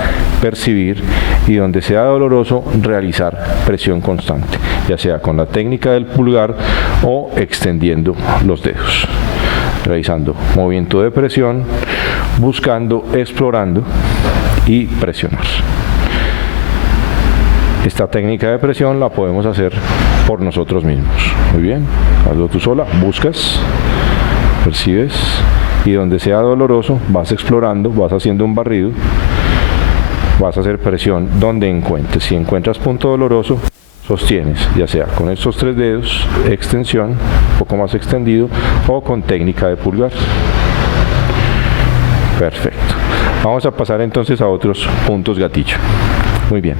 percibir y donde sea doloroso realizar presión constante, ya sea con la técnica del pulgar o extendiendo los dedos, realizando movimiento de presión, buscando, explorando y presionar. Esta técnica de presión la podemos hacer por nosotros mismos. Muy bien, hazlo tú sola, buscas, percibes y donde sea doloroso vas explorando, vas haciendo un barrido, vas a hacer presión donde encuentres. Si encuentras punto doloroso, sostienes, ya sea con estos 3 dedos, extensión, un poco más extendido, o con técnica de pulgar. Perfecto. Vamos a pasar entonces a otros puntos gatillo. Muy bien.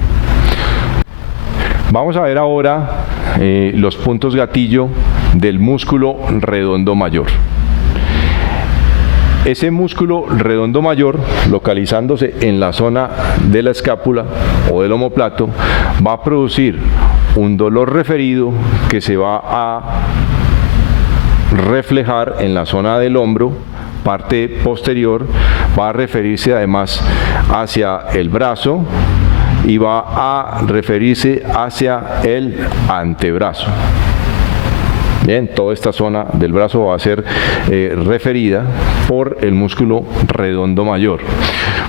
Vamos a ver ahora los puntos gatillo del músculo redondo mayor. Ese músculo redondo mayor, localizándose en la zona de la escápula o del omóplato, va a producir un dolor referido que se va a reflejar en la zona del hombro, parte posterior, va a referirse además hacia el brazo y va a referirse hacia el antebrazo. Bien, toda esta zona del brazo va a ser referida por el músculo redondo mayor.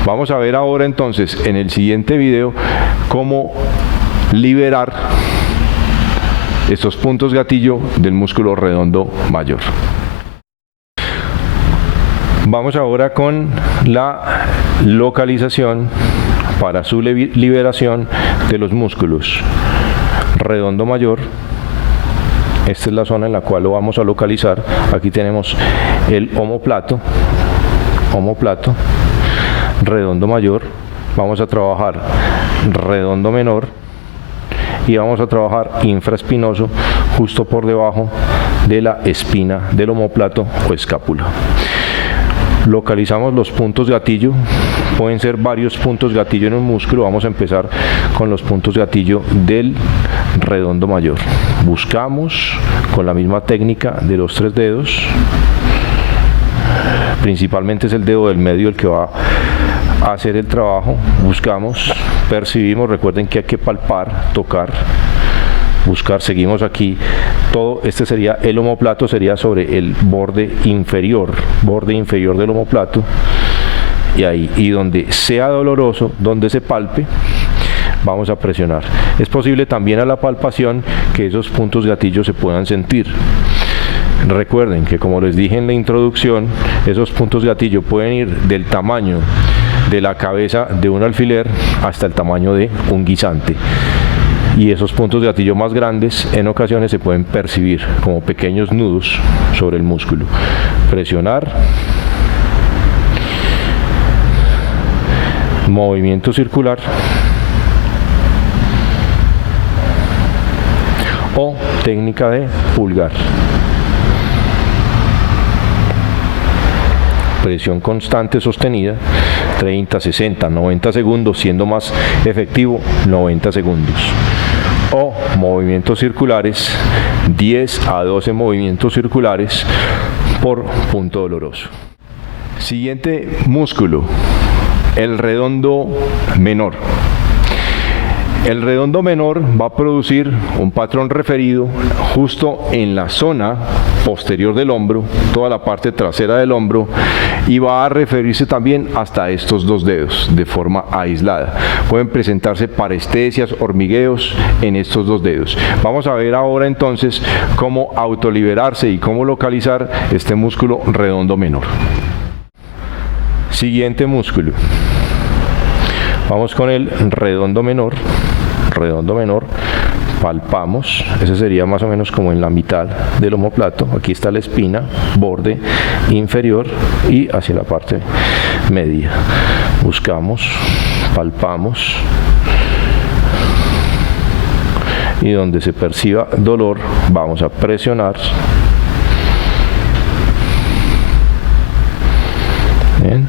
Vamos a ver ahora entonces en el siguiente video cómo liberar estos puntos gatillo del músculo redondo mayor. Vamos ahora con la localización para su liberación de los músculos redondo mayor. Esta es la zona en la cual lo vamos a localizar. Aquí tenemos el omóplato, redondo mayor. Vamos a trabajar redondo menor y vamos a trabajar infraespinoso justo por debajo de la espina del omóplato o escápula. Localizamos los puntos gatillo, pueden ser varios puntos gatillo en un músculo. Vamos a empezar con los puntos gatillo del redondo mayor. Buscamos con la misma técnica de los 3 dedos, principalmente es el dedo del medio el que va a hacer el trabajo. Buscamos, percibimos, recuerden que hay que palpar, tocar, buscar, seguimos aquí. Todo este sería el omóplato, sería sobre el borde inferior del omóplato, y ahí, y donde sea doloroso, donde se palpe, vamos a presionar. Es posible también a la palpación que esos puntos gatillos se puedan sentir. Recuerden que, como les dije en la introducción, esos puntos gatillo pueden ir del tamaño de la cabeza de un alfiler hasta el tamaño de un guisante. Y esos puntos de gatillo más grandes en ocasiones se pueden percibir como pequeños nudos sobre el músculo. Presionar, movimiento circular o técnica de pulgar. Presión constante sostenida, 30, 60, 90 segundos, siendo más efectivo 90 segundos. O movimientos circulares, 10 a 12 movimientos circulares por punto doloroso. Siguiente músculo, el redondo menor. El redondo menor va a producir un patrón referido justo en la zona posterior del hombro, toda la parte trasera del hombro, y va a referirse también hasta estos dos dedos de forma aislada. Pueden presentarse parestesias, hormigueos en estos dos dedos. Vamos a ver ahora entonces cómo autoliberarse y cómo localizar este músculo redondo menor. Siguiente músculo. Vamos con el redondo menor. Redondo menor, palpamos, ese sería más o menos como en la mitad del omóplato. Aquí está la espina, borde inferior y hacia la parte media. Buscamos, palpamos y donde se perciba dolor vamos a presionar. Bien.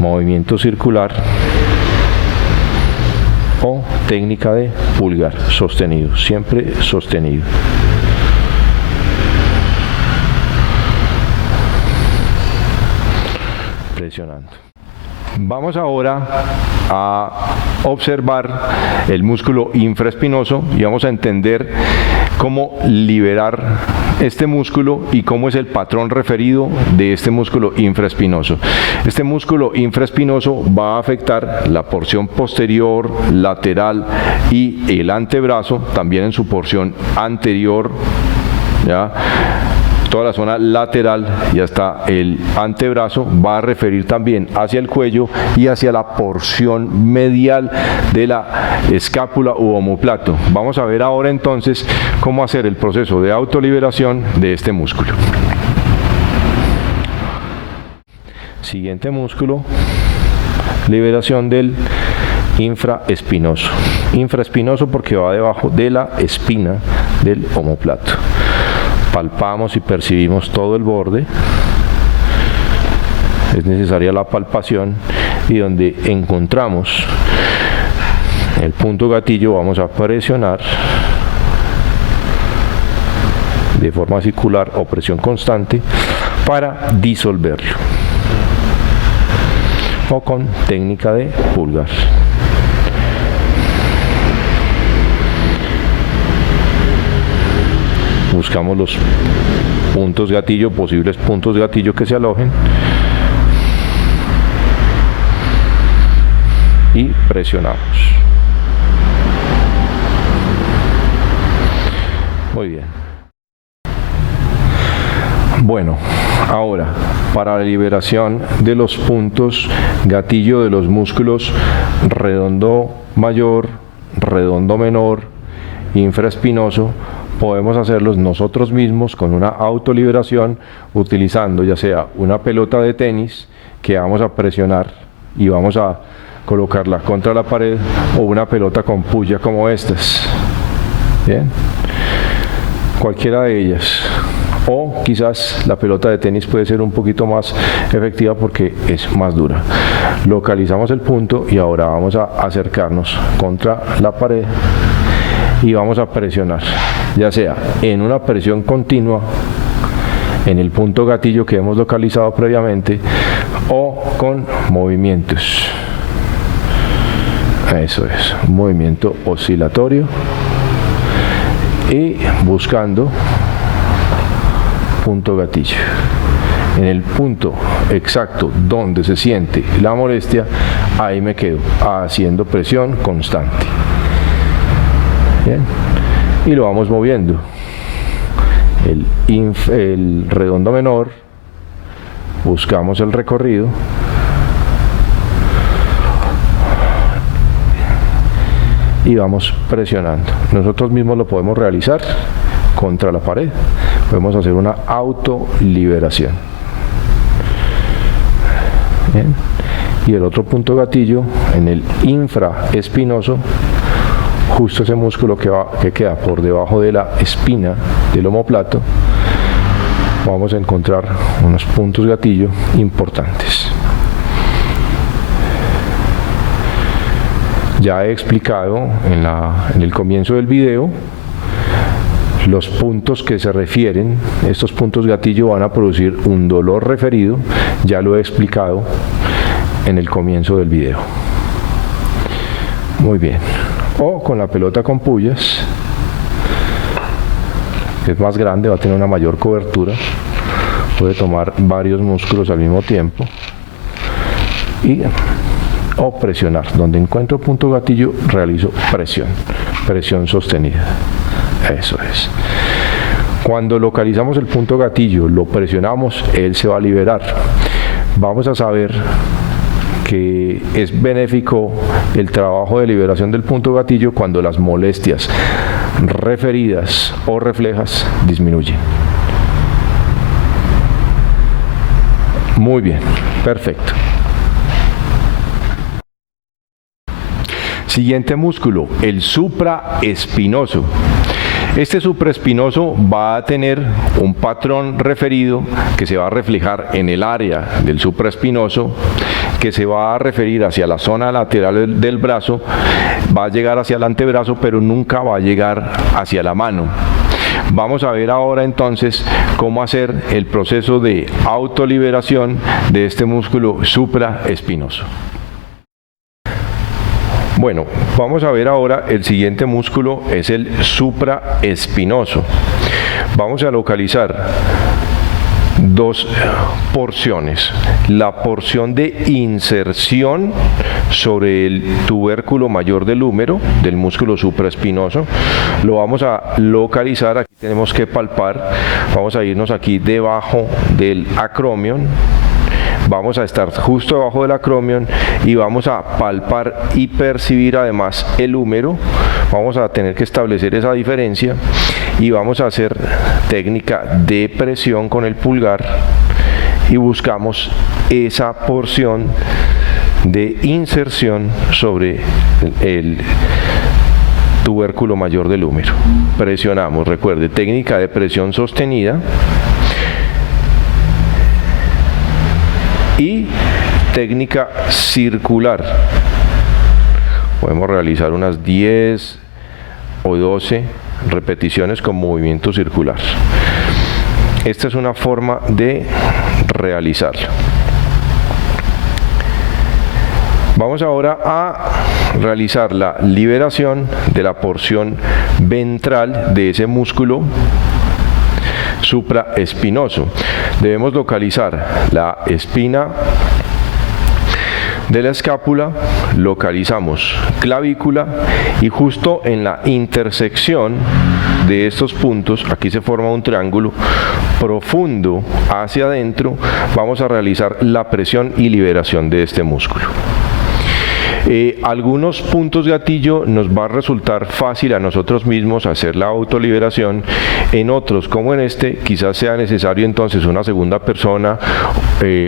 Movimiento circular o técnica de pulgar sostenido, siempre sostenido. Presionando. Vamos ahora a observar el músculo infraespinoso y vamos a entender cómo liberar este músculo y cómo es el patrón referido de este músculo infraespinoso. Este músculo infraespinoso va a afectar la porción posterior, lateral y el antebrazo, también en su porción anterior, ¿ya? Toda la zona lateral y hasta el antebrazo, va a referir también hacia el cuello y hacia la porción medial de la escápula u omóplato. Vamos a ver ahora entonces cómo hacer el proceso de autoliberación de este músculo. Siguiente músculo, liberación del infraespinoso. Infraespinoso porque va debajo de la espina del omóplato. Palpamos y percibimos todo el borde. Es necesaria la palpación y donde encontramos el punto gatillo vamos a presionar de forma circular o presión constante para disolverlo o con técnica de pulgar. Buscamos los puntos gatillo, posibles puntos gatillo que se alojen y presionamos. Muy bien. Bueno, ahora para la liberación de los puntos gatillo de los músculos redondo mayor, redondo menor, infraespinoso, podemos hacerlos nosotros mismos con una autoliberación utilizando ya sea una pelota de tenis que vamos a presionar y vamos a colocarla contra la pared o una pelota con puya como estas. Bien, cualquiera de ellas. O quizás la pelota de tenis puede ser un poquito más efectiva porque es más dura. Localizamos el punto y ahora vamos a acercarnos contra la pared y vamos a presionar, ya sea en una presión continua en el punto gatillo que hemos localizado previamente o con movimientos. Eso es, un movimiento oscilatorio y buscando punto gatillo. En el punto exacto donde se siente la molestia, ahí me quedo haciendo presión constante. Bien. Y lo vamos moviendo. El redondo menor, buscamos el recorrido y vamos presionando. Nosotros mismos lo podemos realizar contra la pared. Podemos hacer una autoliberación. Bien. Y el otro punto gatillo en el infraespinoso, justo ese músculo que queda por debajo de la espina del omóplato, vamos a encontrar unos puntos gatillo importantes. Ya he explicado en el comienzo del video los puntos que se refieren. Estos puntos gatillo van a producir un dolor referido, ya lo he explicado en el comienzo del video. Muy bien, o con la pelota con puyas, que es más grande, va a tener una mayor cobertura, puede tomar varios músculos al mismo tiempo, o presionar. Donde encuentro punto gatillo, realizo presión sostenida. Eso es. Cuando localizamos el punto gatillo, lo presionamos, él se va a liberar. Vamos a saber que es benéfico el trabajo de liberación del punto gatillo cuando las molestias referidas o reflejas disminuyen. Muy bien, perfecto. Siguiente músculo, el supraespinoso. Este supraespinoso va a tener un patrón referido que se va a reflejar en el área del supraespinoso, que se va a referir hacia la zona lateral del brazo, va a llegar hacia el antebrazo, pero nunca va a llegar hacia la mano. Vamos a ver ahora entonces cómo hacer el proceso de autoliberación de este músculo supraespinoso. Bueno, vamos a ver ahora el siguiente músculo, es el supraespinoso. Vamos a localizar dos porciones. La porción de inserción sobre el tubérculo mayor del húmero, del músculo supraespinoso, lo vamos a localizar. Aquí tenemos que palpar, vamos a irnos aquí debajo del acromion. Vamos a estar justo debajo del acromion y vamos a palpar y percibir además el húmero. Vamos a tener que establecer esa diferencia y vamos a hacer técnica de presión con el pulgar y buscamos esa porción de inserción sobre el tubérculo mayor del húmero. Presionamos, recuerde, técnica de presión sostenida. Y técnica circular. Podemos realizar unas 10 o 12 repeticiones con movimiento circular. Esta es una forma de realizarlo. Vamos ahora a realizar la liberación de la porción ventral de ese músculo supraespinoso. Debemos localizar la espina de la escápula, localizamos clavícula y justo en la intersección de estos puntos, aquí se forma un triángulo profundo hacia adentro, vamos a realizar la presión y liberación de este músculo. Algunos puntos gatillo nos va a resultar fácil a nosotros mismos hacer la autoliberación, en otros como en este quizás sea necesario entonces una segunda persona,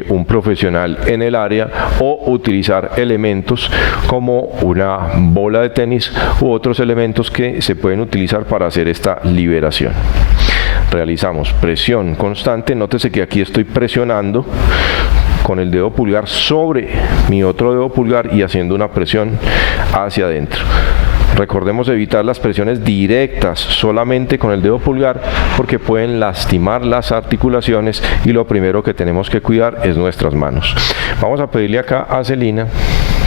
un profesional en el área, o utilizar elementos como una bola de tenis u otros elementos que se pueden utilizar para hacer esta liberación. Realizamos presión constante, nótese que aquí estoy presionando con el dedo pulgar sobre mi otro dedo pulgar y haciendo una presión hacia adentro. Recordemos evitar las presiones directas solamente con el dedo pulgar porque pueden lastimar las articulaciones y lo primero que tenemos que cuidar es nuestras manos. Vamos a pedirle acá a Celina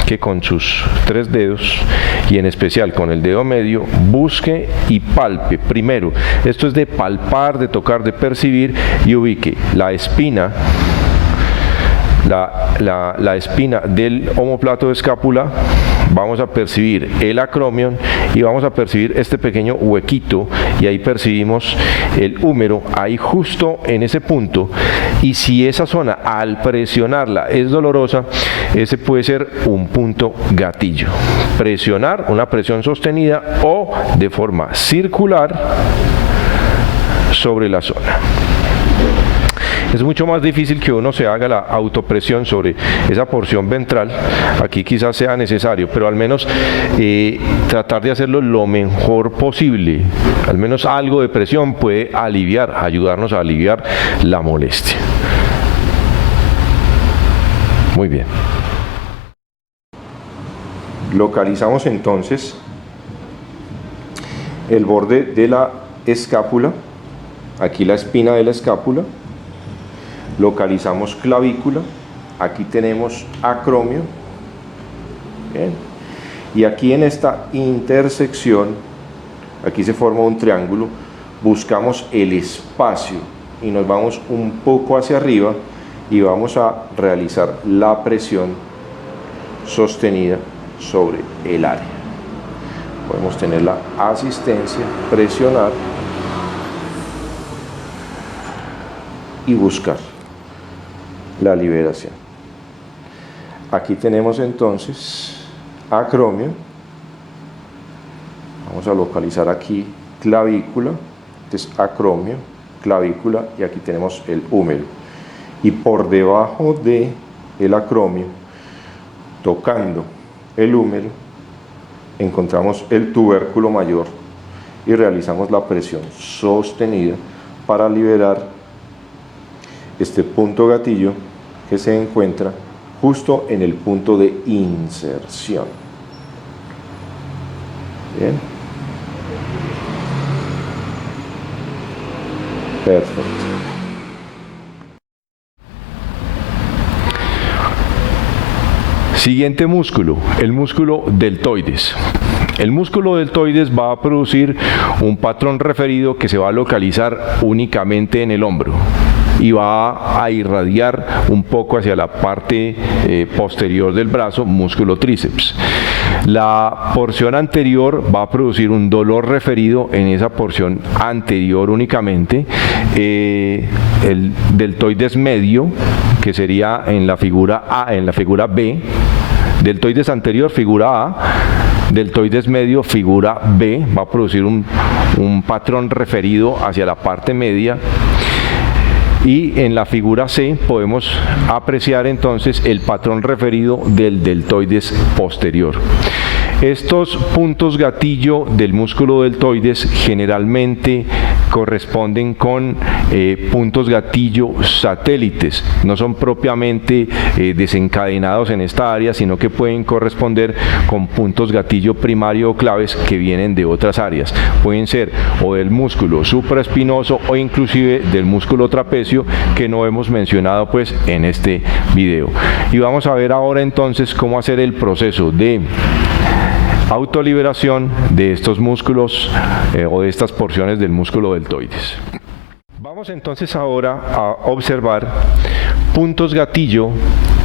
que con sus 3 dedos y en especial con el dedo medio busque y palpe. Primero, esto es de palpar, de tocar, de percibir, y ubique la espina, la espina del omóplato de escápula. Vamos a percibir el acromion y vamos a percibir este pequeño huequito y ahí percibimos el húmero, ahí justo en ese punto, y si esa zona al presionarla es dolorosa, ese puede ser un punto gatillo. Presionar, una presión sostenida o de forma circular sobre la zona. Es mucho más difícil que uno se haga la autopresión sobre esa porción ventral. Aquí quizás sea necesario, pero al menos tratar de hacerlo lo mejor posible. Al menos algo de presión puede ayudarnos a aliviar la molestia. Muy bien. Localizamos entonces el borde de la escápula, aquí la espina de la escápula. Localizamos clavícula, aquí tenemos acromio, bien, Y aquí en esta intersección, aquí se forma un triángulo, buscamos el espacio y nos vamos un poco hacia arriba y vamos a realizar la presión sostenida sobre el área. Podemos tener la asistencia, presionar y buscar la liberación. Aquí tenemos entonces acromio. Vamos a localizar aquí clavícula, este es acromio, clavícula, y aquí tenemos el húmero. Y por debajo de el acromio, tocando el húmero, encontramos el tubérculo mayor y realizamos la presión sostenida para liberar este punto gatillo que se encuentra justo en el punto de inserción. Bien. Perfecto. Siguiente músculo, el músculo deltoides. El músculo deltoides va a producir un patrón referido que se va a localizar únicamente en el hombro y va a irradiar un poco hacia la parte posterior del brazo, músculo tríceps. La porción anterior va a producir un dolor referido en esa porción anterior únicamente. El deltoides medio, que sería en la figura A, en la figura B, deltoides anterior, figura A, deltoides medio, figura B, va a producir un patrón referido hacia la parte media. Y en la figura C podemos apreciar entonces el patrón referido del deltoides posterior. Estos puntos gatillo del músculo deltoides generalmente corresponden con puntos gatillo satélites. No son propiamente desencadenados en esta área, sino que pueden corresponder con puntos gatillo primario o claves que vienen de otras áreas. Pueden ser o del músculo supraespinoso o inclusive del músculo trapecio, que no hemos mencionado pues en este video. Y vamos a ver ahora entonces cómo hacer el proceso de autoliberación de estos músculos o de estas porciones del músculo deltoides. Vamos entonces ahora a observar puntos gatillo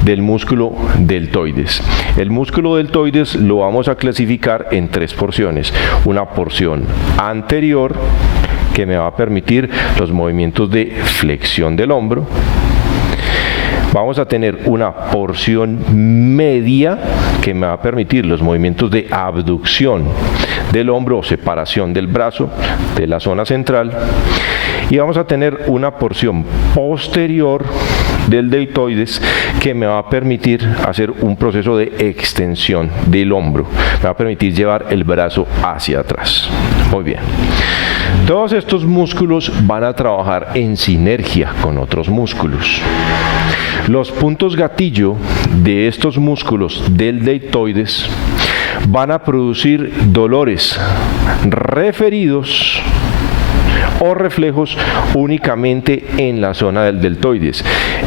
del músculo deltoides. El músculo deltoides lo vamos a clasificar en tres porciones. Una porción anterior, que me va a permitir los movimientos de flexión del hombro. Vamos a tener una porción media que me va a permitir los movimientos de abducción del hombro o separación del brazo de la zona central. Y vamos a tener una porción posterior del deltoides que me va a permitir hacer un proceso de extensión del hombro. Me va a permitir llevar el brazo hacia atrás. Muy bien. Todos estos músculos van a trabajar en sinergia con otros músculos. Los puntos gatillo de estos músculos del deltoides van a producir dolores referidos o reflejos únicamente en la zona del deltoides.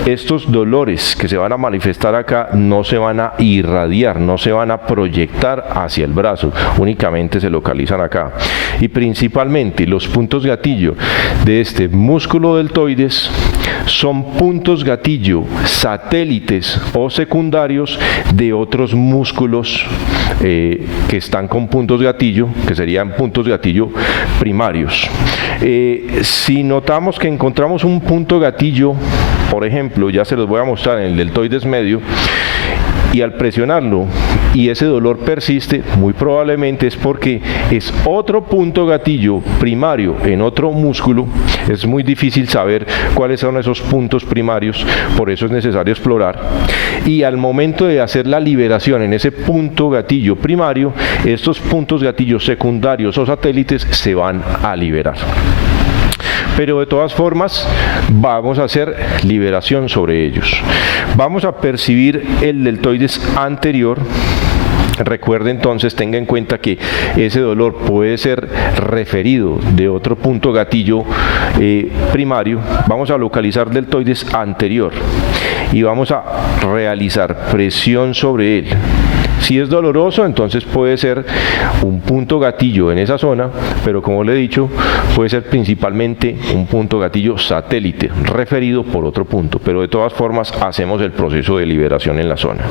Estos dolores que se van a manifestar acá no se van a irradiar, no se van a proyectar hacia el brazo, únicamente se localizan acá. Y principalmente los puntos gatillo de este músculo deltoides son puntos gatillo satélites o secundarios de otros músculos que están con puntos gatillo, que serían puntos gatillo primarios. Si notamos que encontramos un punto gatillo, por ejemplo, ya se los voy a mostrar en el deltoides medio, y al presionarlo y ese dolor persiste, muy probablemente es porque es otro punto gatillo primario en otro músculo. Es muy difícil saber cuáles son esos puntos primarios, por eso es necesario explorar. Y al momento de hacer la liberación en ese punto gatillo primario, estos puntos gatillos secundarios o satélites se van a liberar. Pero de todas formas vamos a hacer liberación sobre ellos. Vamos a percibir el deltoides anterior. Recuerde entonces, tenga en cuenta que ese dolor puede ser referido de otro punto gatillo primario. Vamos a localizar deltoides anterior y vamos a realizar presión sobre él. Si es doloroso, entonces puede ser un punto gatillo en esa zona, pero como le he dicho, puede ser principalmente un punto gatillo satélite, referido por otro punto, pero de todas formas hacemos el proceso de liberación en la zona.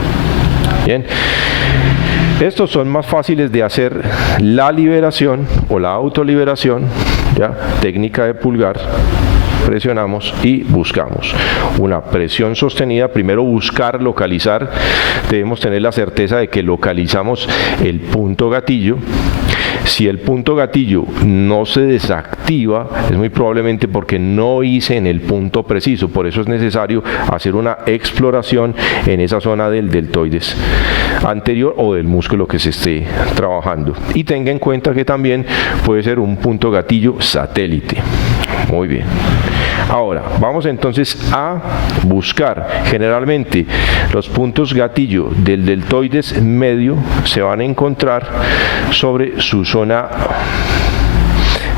Bien. Estos son más fáciles de hacer la liberación o la autoliberación, ¿ya? Técnica de pulgar. Presionamos y buscamos una presión sostenida. Primero buscar, localizar. Debemos tener la certeza de que localizamos el punto gatillo. Si el punto gatillo no se desactiva, es muy probablemente porque no hice en el punto preciso. Por eso es necesario hacer una exploración en esa zona del deltoides anterior o del músculo que se esté trabajando. Y tenga en cuenta que también puede ser un punto gatillo satélite. Muy bien. Ahora, vamos entonces a buscar. Generalmente los puntos gatillo del deltoides medio se van a encontrar sobre su zona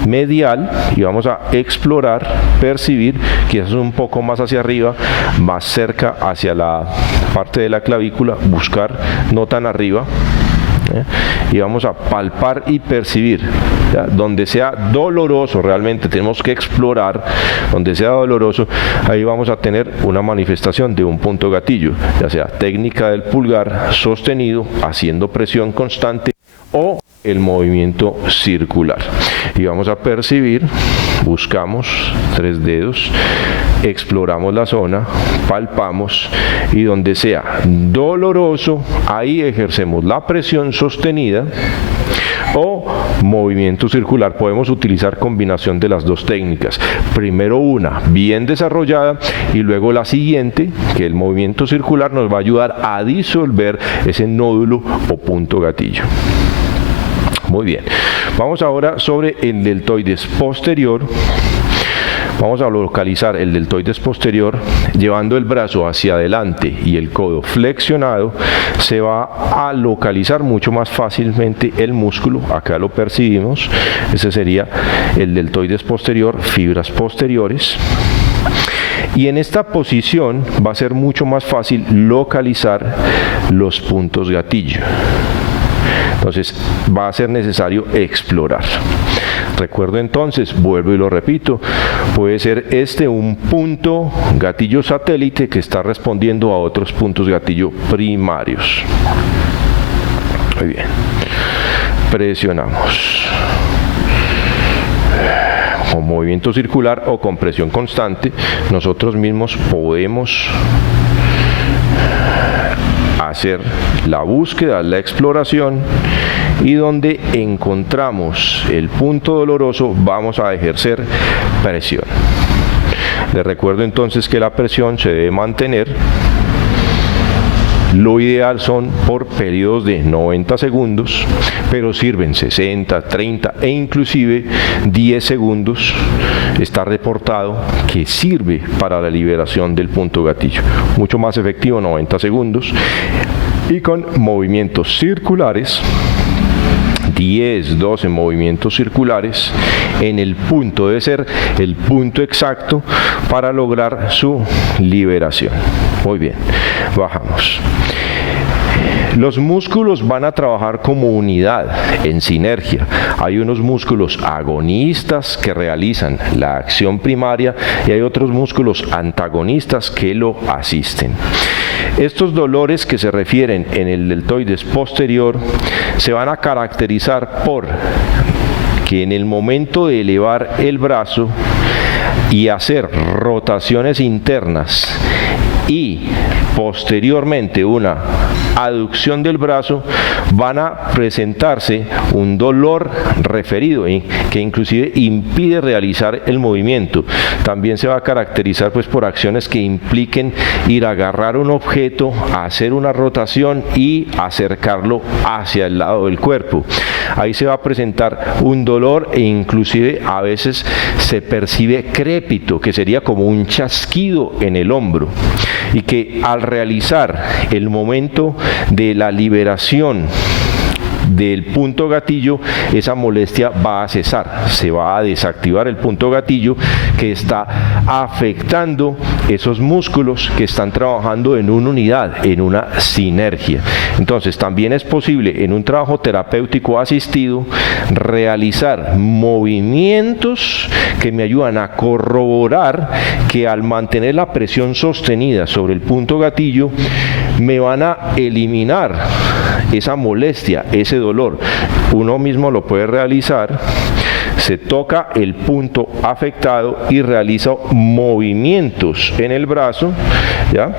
medial y vamos a explorar, percibir, quizás un poco más hacia arriba, más cerca hacia la parte de la clavícula, buscar no tan arriba. Y vamos a palpar y percibir, ¿ya? Donde sea doloroso, realmente tenemos que explorar donde sea doloroso. Ahí vamos a tener una manifestación de un punto gatillo, ya sea técnica del pulgar sostenido haciendo presión constante o el movimiento circular. Y vamos a percibir, buscamos 3 dedos, exploramos la zona, palpamos y donde sea doloroso, ahí ejercemos la presión sostenida o movimiento circular. Podemos utilizar combinación de las dos técnicas. Primero una bien desarrollada y luego la siguiente, que el movimiento circular nos va a ayudar a disolver ese nódulo o punto gatillo. Muy bien, vamos ahora sobre el deltoides posterior. Vamos a localizar el deltoides posterior llevando el brazo hacia adelante y el codo flexionado. Se va a localizar mucho más fácilmente el músculo. Acá lo percibimos. Ese sería el deltoides posterior, fibras posteriores. Y en esta posición va a ser mucho más fácil localizar los puntos gatillo. Entonces va a ser necesario explorar. Recuerdo entonces, vuelvo y lo repito, puede ser un punto gatillo satélite que está respondiendo a otros puntos gatillo primarios. Muy bien. Presionamos. Con movimiento circular o con presión constante, nosotros mismos podemos hacer la búsqueda, la exploración, y donde encontramos el punto doloroso vamos a ejercer presión. Les recuerdo entonces que la presión se debe mantener. Lo ideal son por periodos de 90 segundos, pero sirven 60, 30 e inclusive 10 segundos. Está reportado que sirve para la liberación del punto gatillo. Mucho más efectivo 90 segundos y con movimientos circulares. 10, 12 movimientos circulares en el punto, debe ser el punto exacto para lograr su liberación. Muy bien, bajamos. Los músculos van a trabajar como unidad, en sinergia. Hay unos músculos agonistas que realizan la acción primaria y hay otros músculos antagonistas que lo asisten. Estos dolores que se refieren en el deltoides posterior se van a caracterizar por que en el momento de elevar el brazo y hacer rotaciones internas y posteriormente una aducción del brazo van a presentarse un dolor referido que inclusive impide realizar el movimiento. También se va a caracterizar por acciones que impliquen ir a agarrar un objeto, hacer una rotación y acercarlo hacia el lado del cuerpo. Ahí se va a presentar un dolor e inclusive a veces se percibe crépito, que sería como un chasquido en el hombro, y que al realizar el momento de la liberación del punto gatillo, esa molestia va a cesar, se va a desactivar el punto gatillo que está afectando esos músculos que están trabajando en una unidad, en una sinergia. Entonces también es posible en un trabajo terapéutico asistido realizar movimientos que me ayudan a corroborar que al mantener la presión sostenida sobre el punto gatillo me van a eliminar esa molestia, ese dolor. Uno mismo lo puede realizar, se toca el punto afectado y realiza movimientos en el brazo, ¿ya?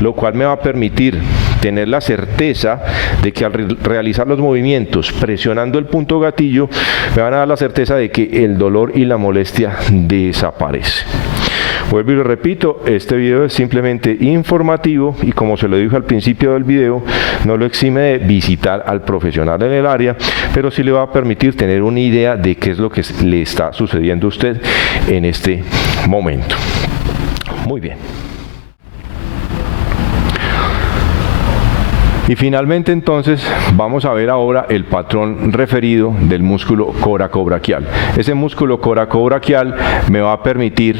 Lo cual me va a permitir tener la certeza de que al realizar los movimientos presionando el punto gatillo me van a dar la certeza de que el dolor y la molestia desaparece. Vuelvo y lo repito, este video es simplemente informativo y como se lo dije al principio del video, no lo exime de visitar al profesional en el área, pero sí le va a permitir tener una idea de qué es lo que le está sucediendo a usted en este momento. Muy bien. Y finalmente entonces vamos a ver ahora el patrón referido del músculo coracobraquial. Ese músculo coracobraquial me va a permitir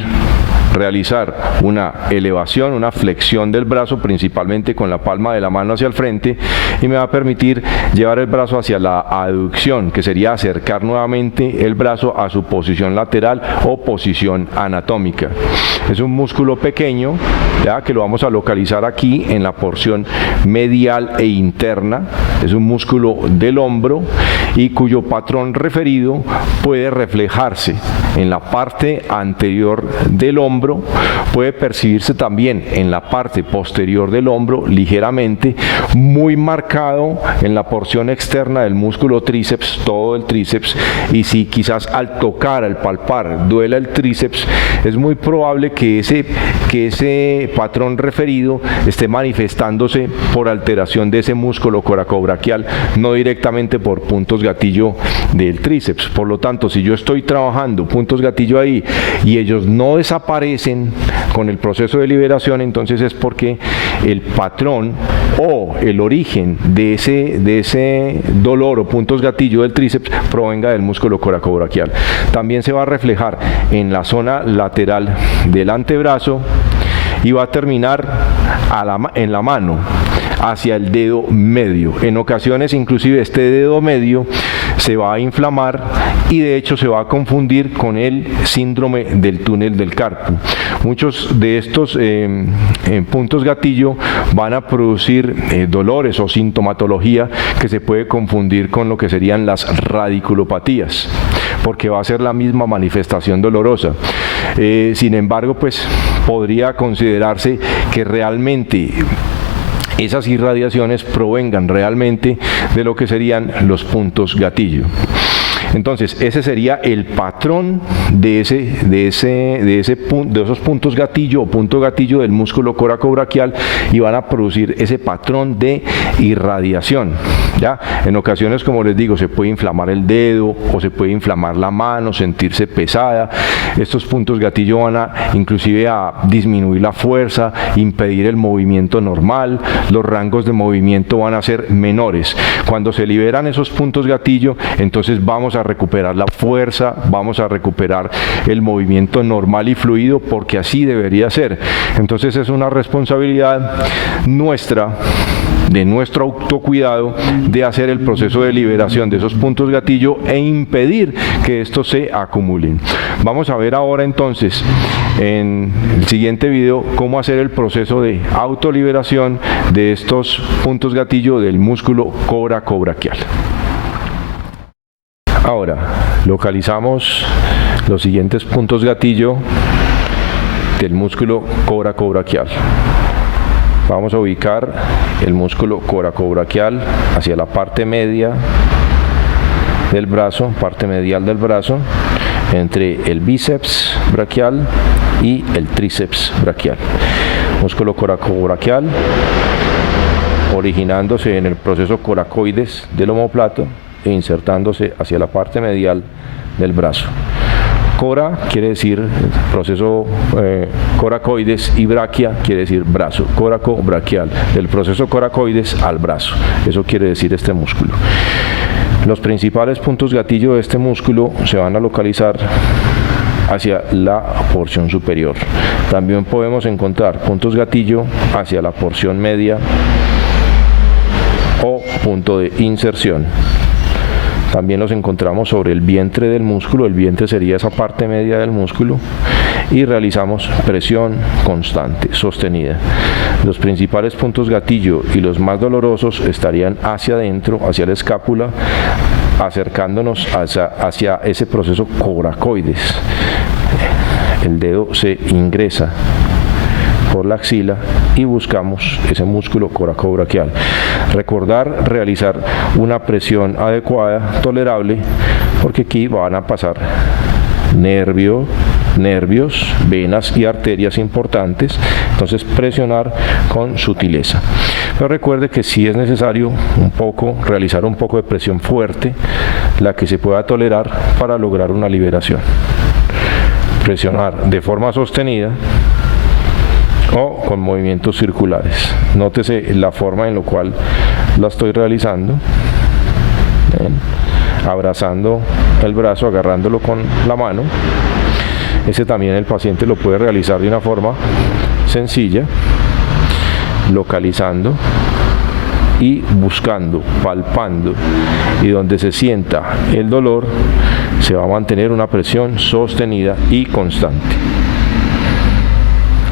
realizar una elevación, una flexión del brazo, principalmente con la palma de la mano hacia el frente, y me va a permitir llevar el brazo hacia la aducción, que sería acercar nuevamente el brazo a su posición lateral o posición anatómica. Es un músculo pequeño, ya que lo vamos a localizar aquí en la porción medial e interna. Es un músculo del hombro y cuyo patrón referido puede reflejarse en la parte anterior del hombro, puede percibirse también en la parte posterior del hombro ligeramente, muy marcado en la porción externa del músculo tríceps, todo el tríceps, y si quizás al tocar, al palpar, duela el tríceps, es muy probable que ese patrón referido esté manifestándose por alteración de ese músculo coracobraquial, no directamente por puntos gatillo del tríceps. Por lo tanto, si yo estoy trabajando puntos gatillo ahí y ellos no desaparecen con el proceso de liberación, entonces es porque el patrón o el origen de ese dolor o puntos gatillo del tríceps provenga del músculo coracobraquial. También se va a reflejar en la zona lateral del antebrazo y va a terminar en la mano hacia el dedo medio. En ocasiones inclusive este dedo medio se va a inflamar y de hecho se va a confundir con el síndrome del túnel del carpo. Muchos de estos puntos gatillo van a producir dolores o sintomatología que se puede confundir con lo que serían las radiculopatías, porque va a ser la misma manifestación dolorosa. Sin embargo, pues podría considerarse que realmente esas irradiaciones provengan realmente de lo que serían los puntos gatillo. Entonces, ese sería el patrón de esos puntos gatillo o punto gatillo del músculo coracobraquial, y van a producir ese patrón de irradiación. ¿Ya? En ocasiones, como les digo, se puede inflamar el dedo o se puede inflamar la mano, sentirse pesada. Estos puntos gatillo van a inclusive a disminuir la fuerza, impedir el movimiento normal, los rangos de movimiento van a ser menores. Cuando se liberan esos puntos gatillo, entonces vamos a recuperar la fuerza, vamos a recuperar el movimiento normal y fluido, porque así debería ser. Entonces es una responsabilidad nuestra, de nuestro autocuidado, de hacer el proceso de liberación de esos puntos gatillo e impedir que estos se acumulen. Vamos a ver ahora entonces en el siguiente video cómo hacer el proceso de autoliberación de estos puntos gatillo del músculo coracobraquial. Ahora localizamos los siguientes puntos gatillo del músculo coracobraquial. Vamos a ubicar el músculo coracobraquial hacia la parte media del brazo, parte medial del brazo, entre el bíceps braquial y el tríceps braquial. Músculo coracobraquial originándose en el proceso coracoides del omóplato e insertándose hacia la parte medial del brazo. Cora quiere decir proceso coracoides y braquia quiere decir brazo, coracobraquial, del proceso coracoides al brazo. Eso quiere decir este músculo. Los principales puntos gatillo de este músculo se van a localizar hacia la porción superior. También podemos encontrar puntos gatillo hacia la porción media o punto de inserción. También los encontramos sobre el vientre del músculo. El vientre sería esa parte media del músculo, y realizamos presión constante, sostenida. Los principales puntos gatillo y los más dolorosos estarían hacia adentro, hacia la escápula, acercándonos hacia ese proceso coracoides. El dedo se ingresa por la axila y buscamos ese músculo coracobraquial. Recordar realizar una presión adecuada, tolerable, porque aquí van a pasar nervios, venas y arterias importantes, entonces presionar con sutileza. Pero recuerde que si es necesario realizar un poco de presión fuerte, la que se pueda tolerar para lograr una liberación. Presionar de forma sostenida o con movimientos circulares. Nótese la forma en la cual la estoy realizando. Bien. Abrazando el brazo, agarrándolo con la mano. Ese también el paciente lo puede realizar de una forma sencilla, localizando y buscando, palpando, y donde se sienta el dolor se va a mantener una presión sostenida y constante.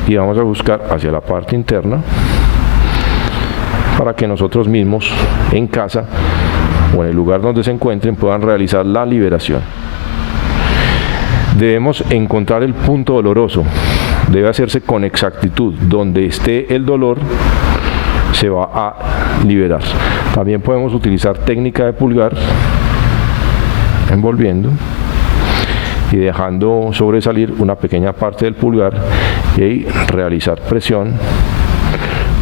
Y vamos a buscar hacia la parte interna para que nosotros mismos en casa o en el lugar donde se encuentren puedan realizar la liberación. Debemos encontrar el punto doloroso. Debe hacerse con exactitud. Donde esté el dolor se va a liberar. También podemos utilizar técnica de pulgar, envolviendo y dejando sobresalir una pequeña parte del pulgar, y ahí realizar presión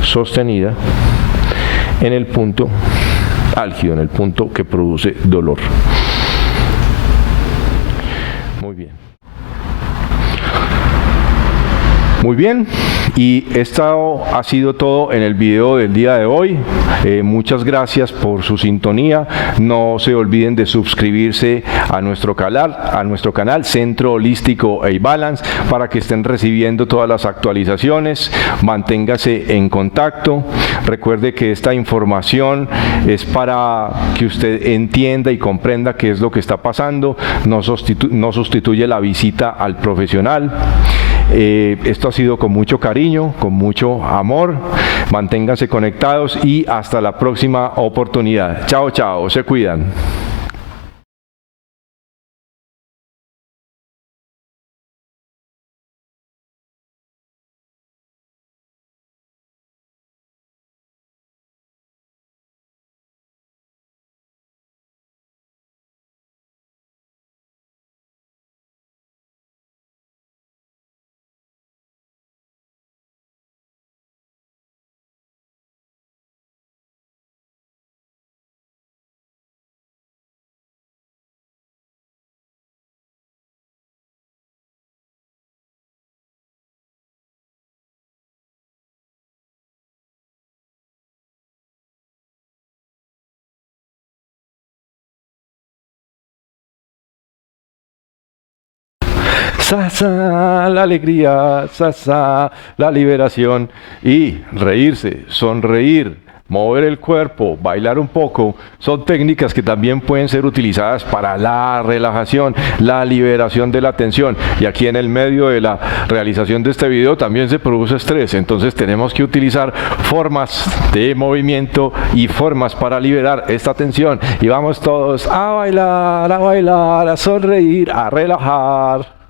sostenida en el punto álgido, en el punto que produce dolor. Muy bien. Muy bien, y esto ha sido todo en el video del día de hoy. Muchas gracias por su sintonía. No se olviden de suscribirse a nuestro canal Centro Holístico E-Balance, para que estén recibiendo todas las actualizaciones. Manténgase en contacto. Recuerde que esta información es para que usted entienda y comprenda qué es lo que está pasando. No sustituye la visita al profesional. Esto ha sido con mucho cariño, con mucho amor. Manténganse conectados y hasta la próxima oportunidad. Chao, chao, se cuidan. Sa, la alegría, sa, la liberación, y reírse, sonreír, mover el cuerpo, bailar un poco, son técnicas que también pueden ser utilizadas para la relajación, la liberación de la tensión. Y aquí en el medio de la realización de este video también se produce estrés, entonces tenemos que utilizar formas de movimiento y formas para liberar esta tensión. Y vamos todos a bailar, a sonreír, a relajar.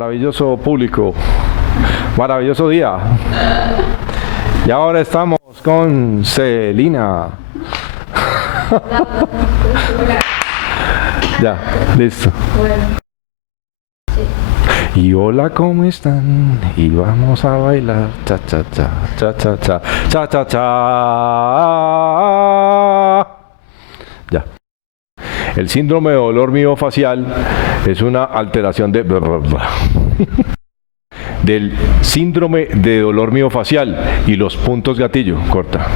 Maravilloso público, maravilloso día. Y ahora estamos con Celina. Ya, listo. Y hola, ¿cómo están? Y vamos a bailar. Cha, cha, cha, cha, cha, cha, cha, cha, cha. Ya. El síndrome de dolor miofascial es una alteración del síndrome de dolor miofascial y los puntos gatillo. Corta.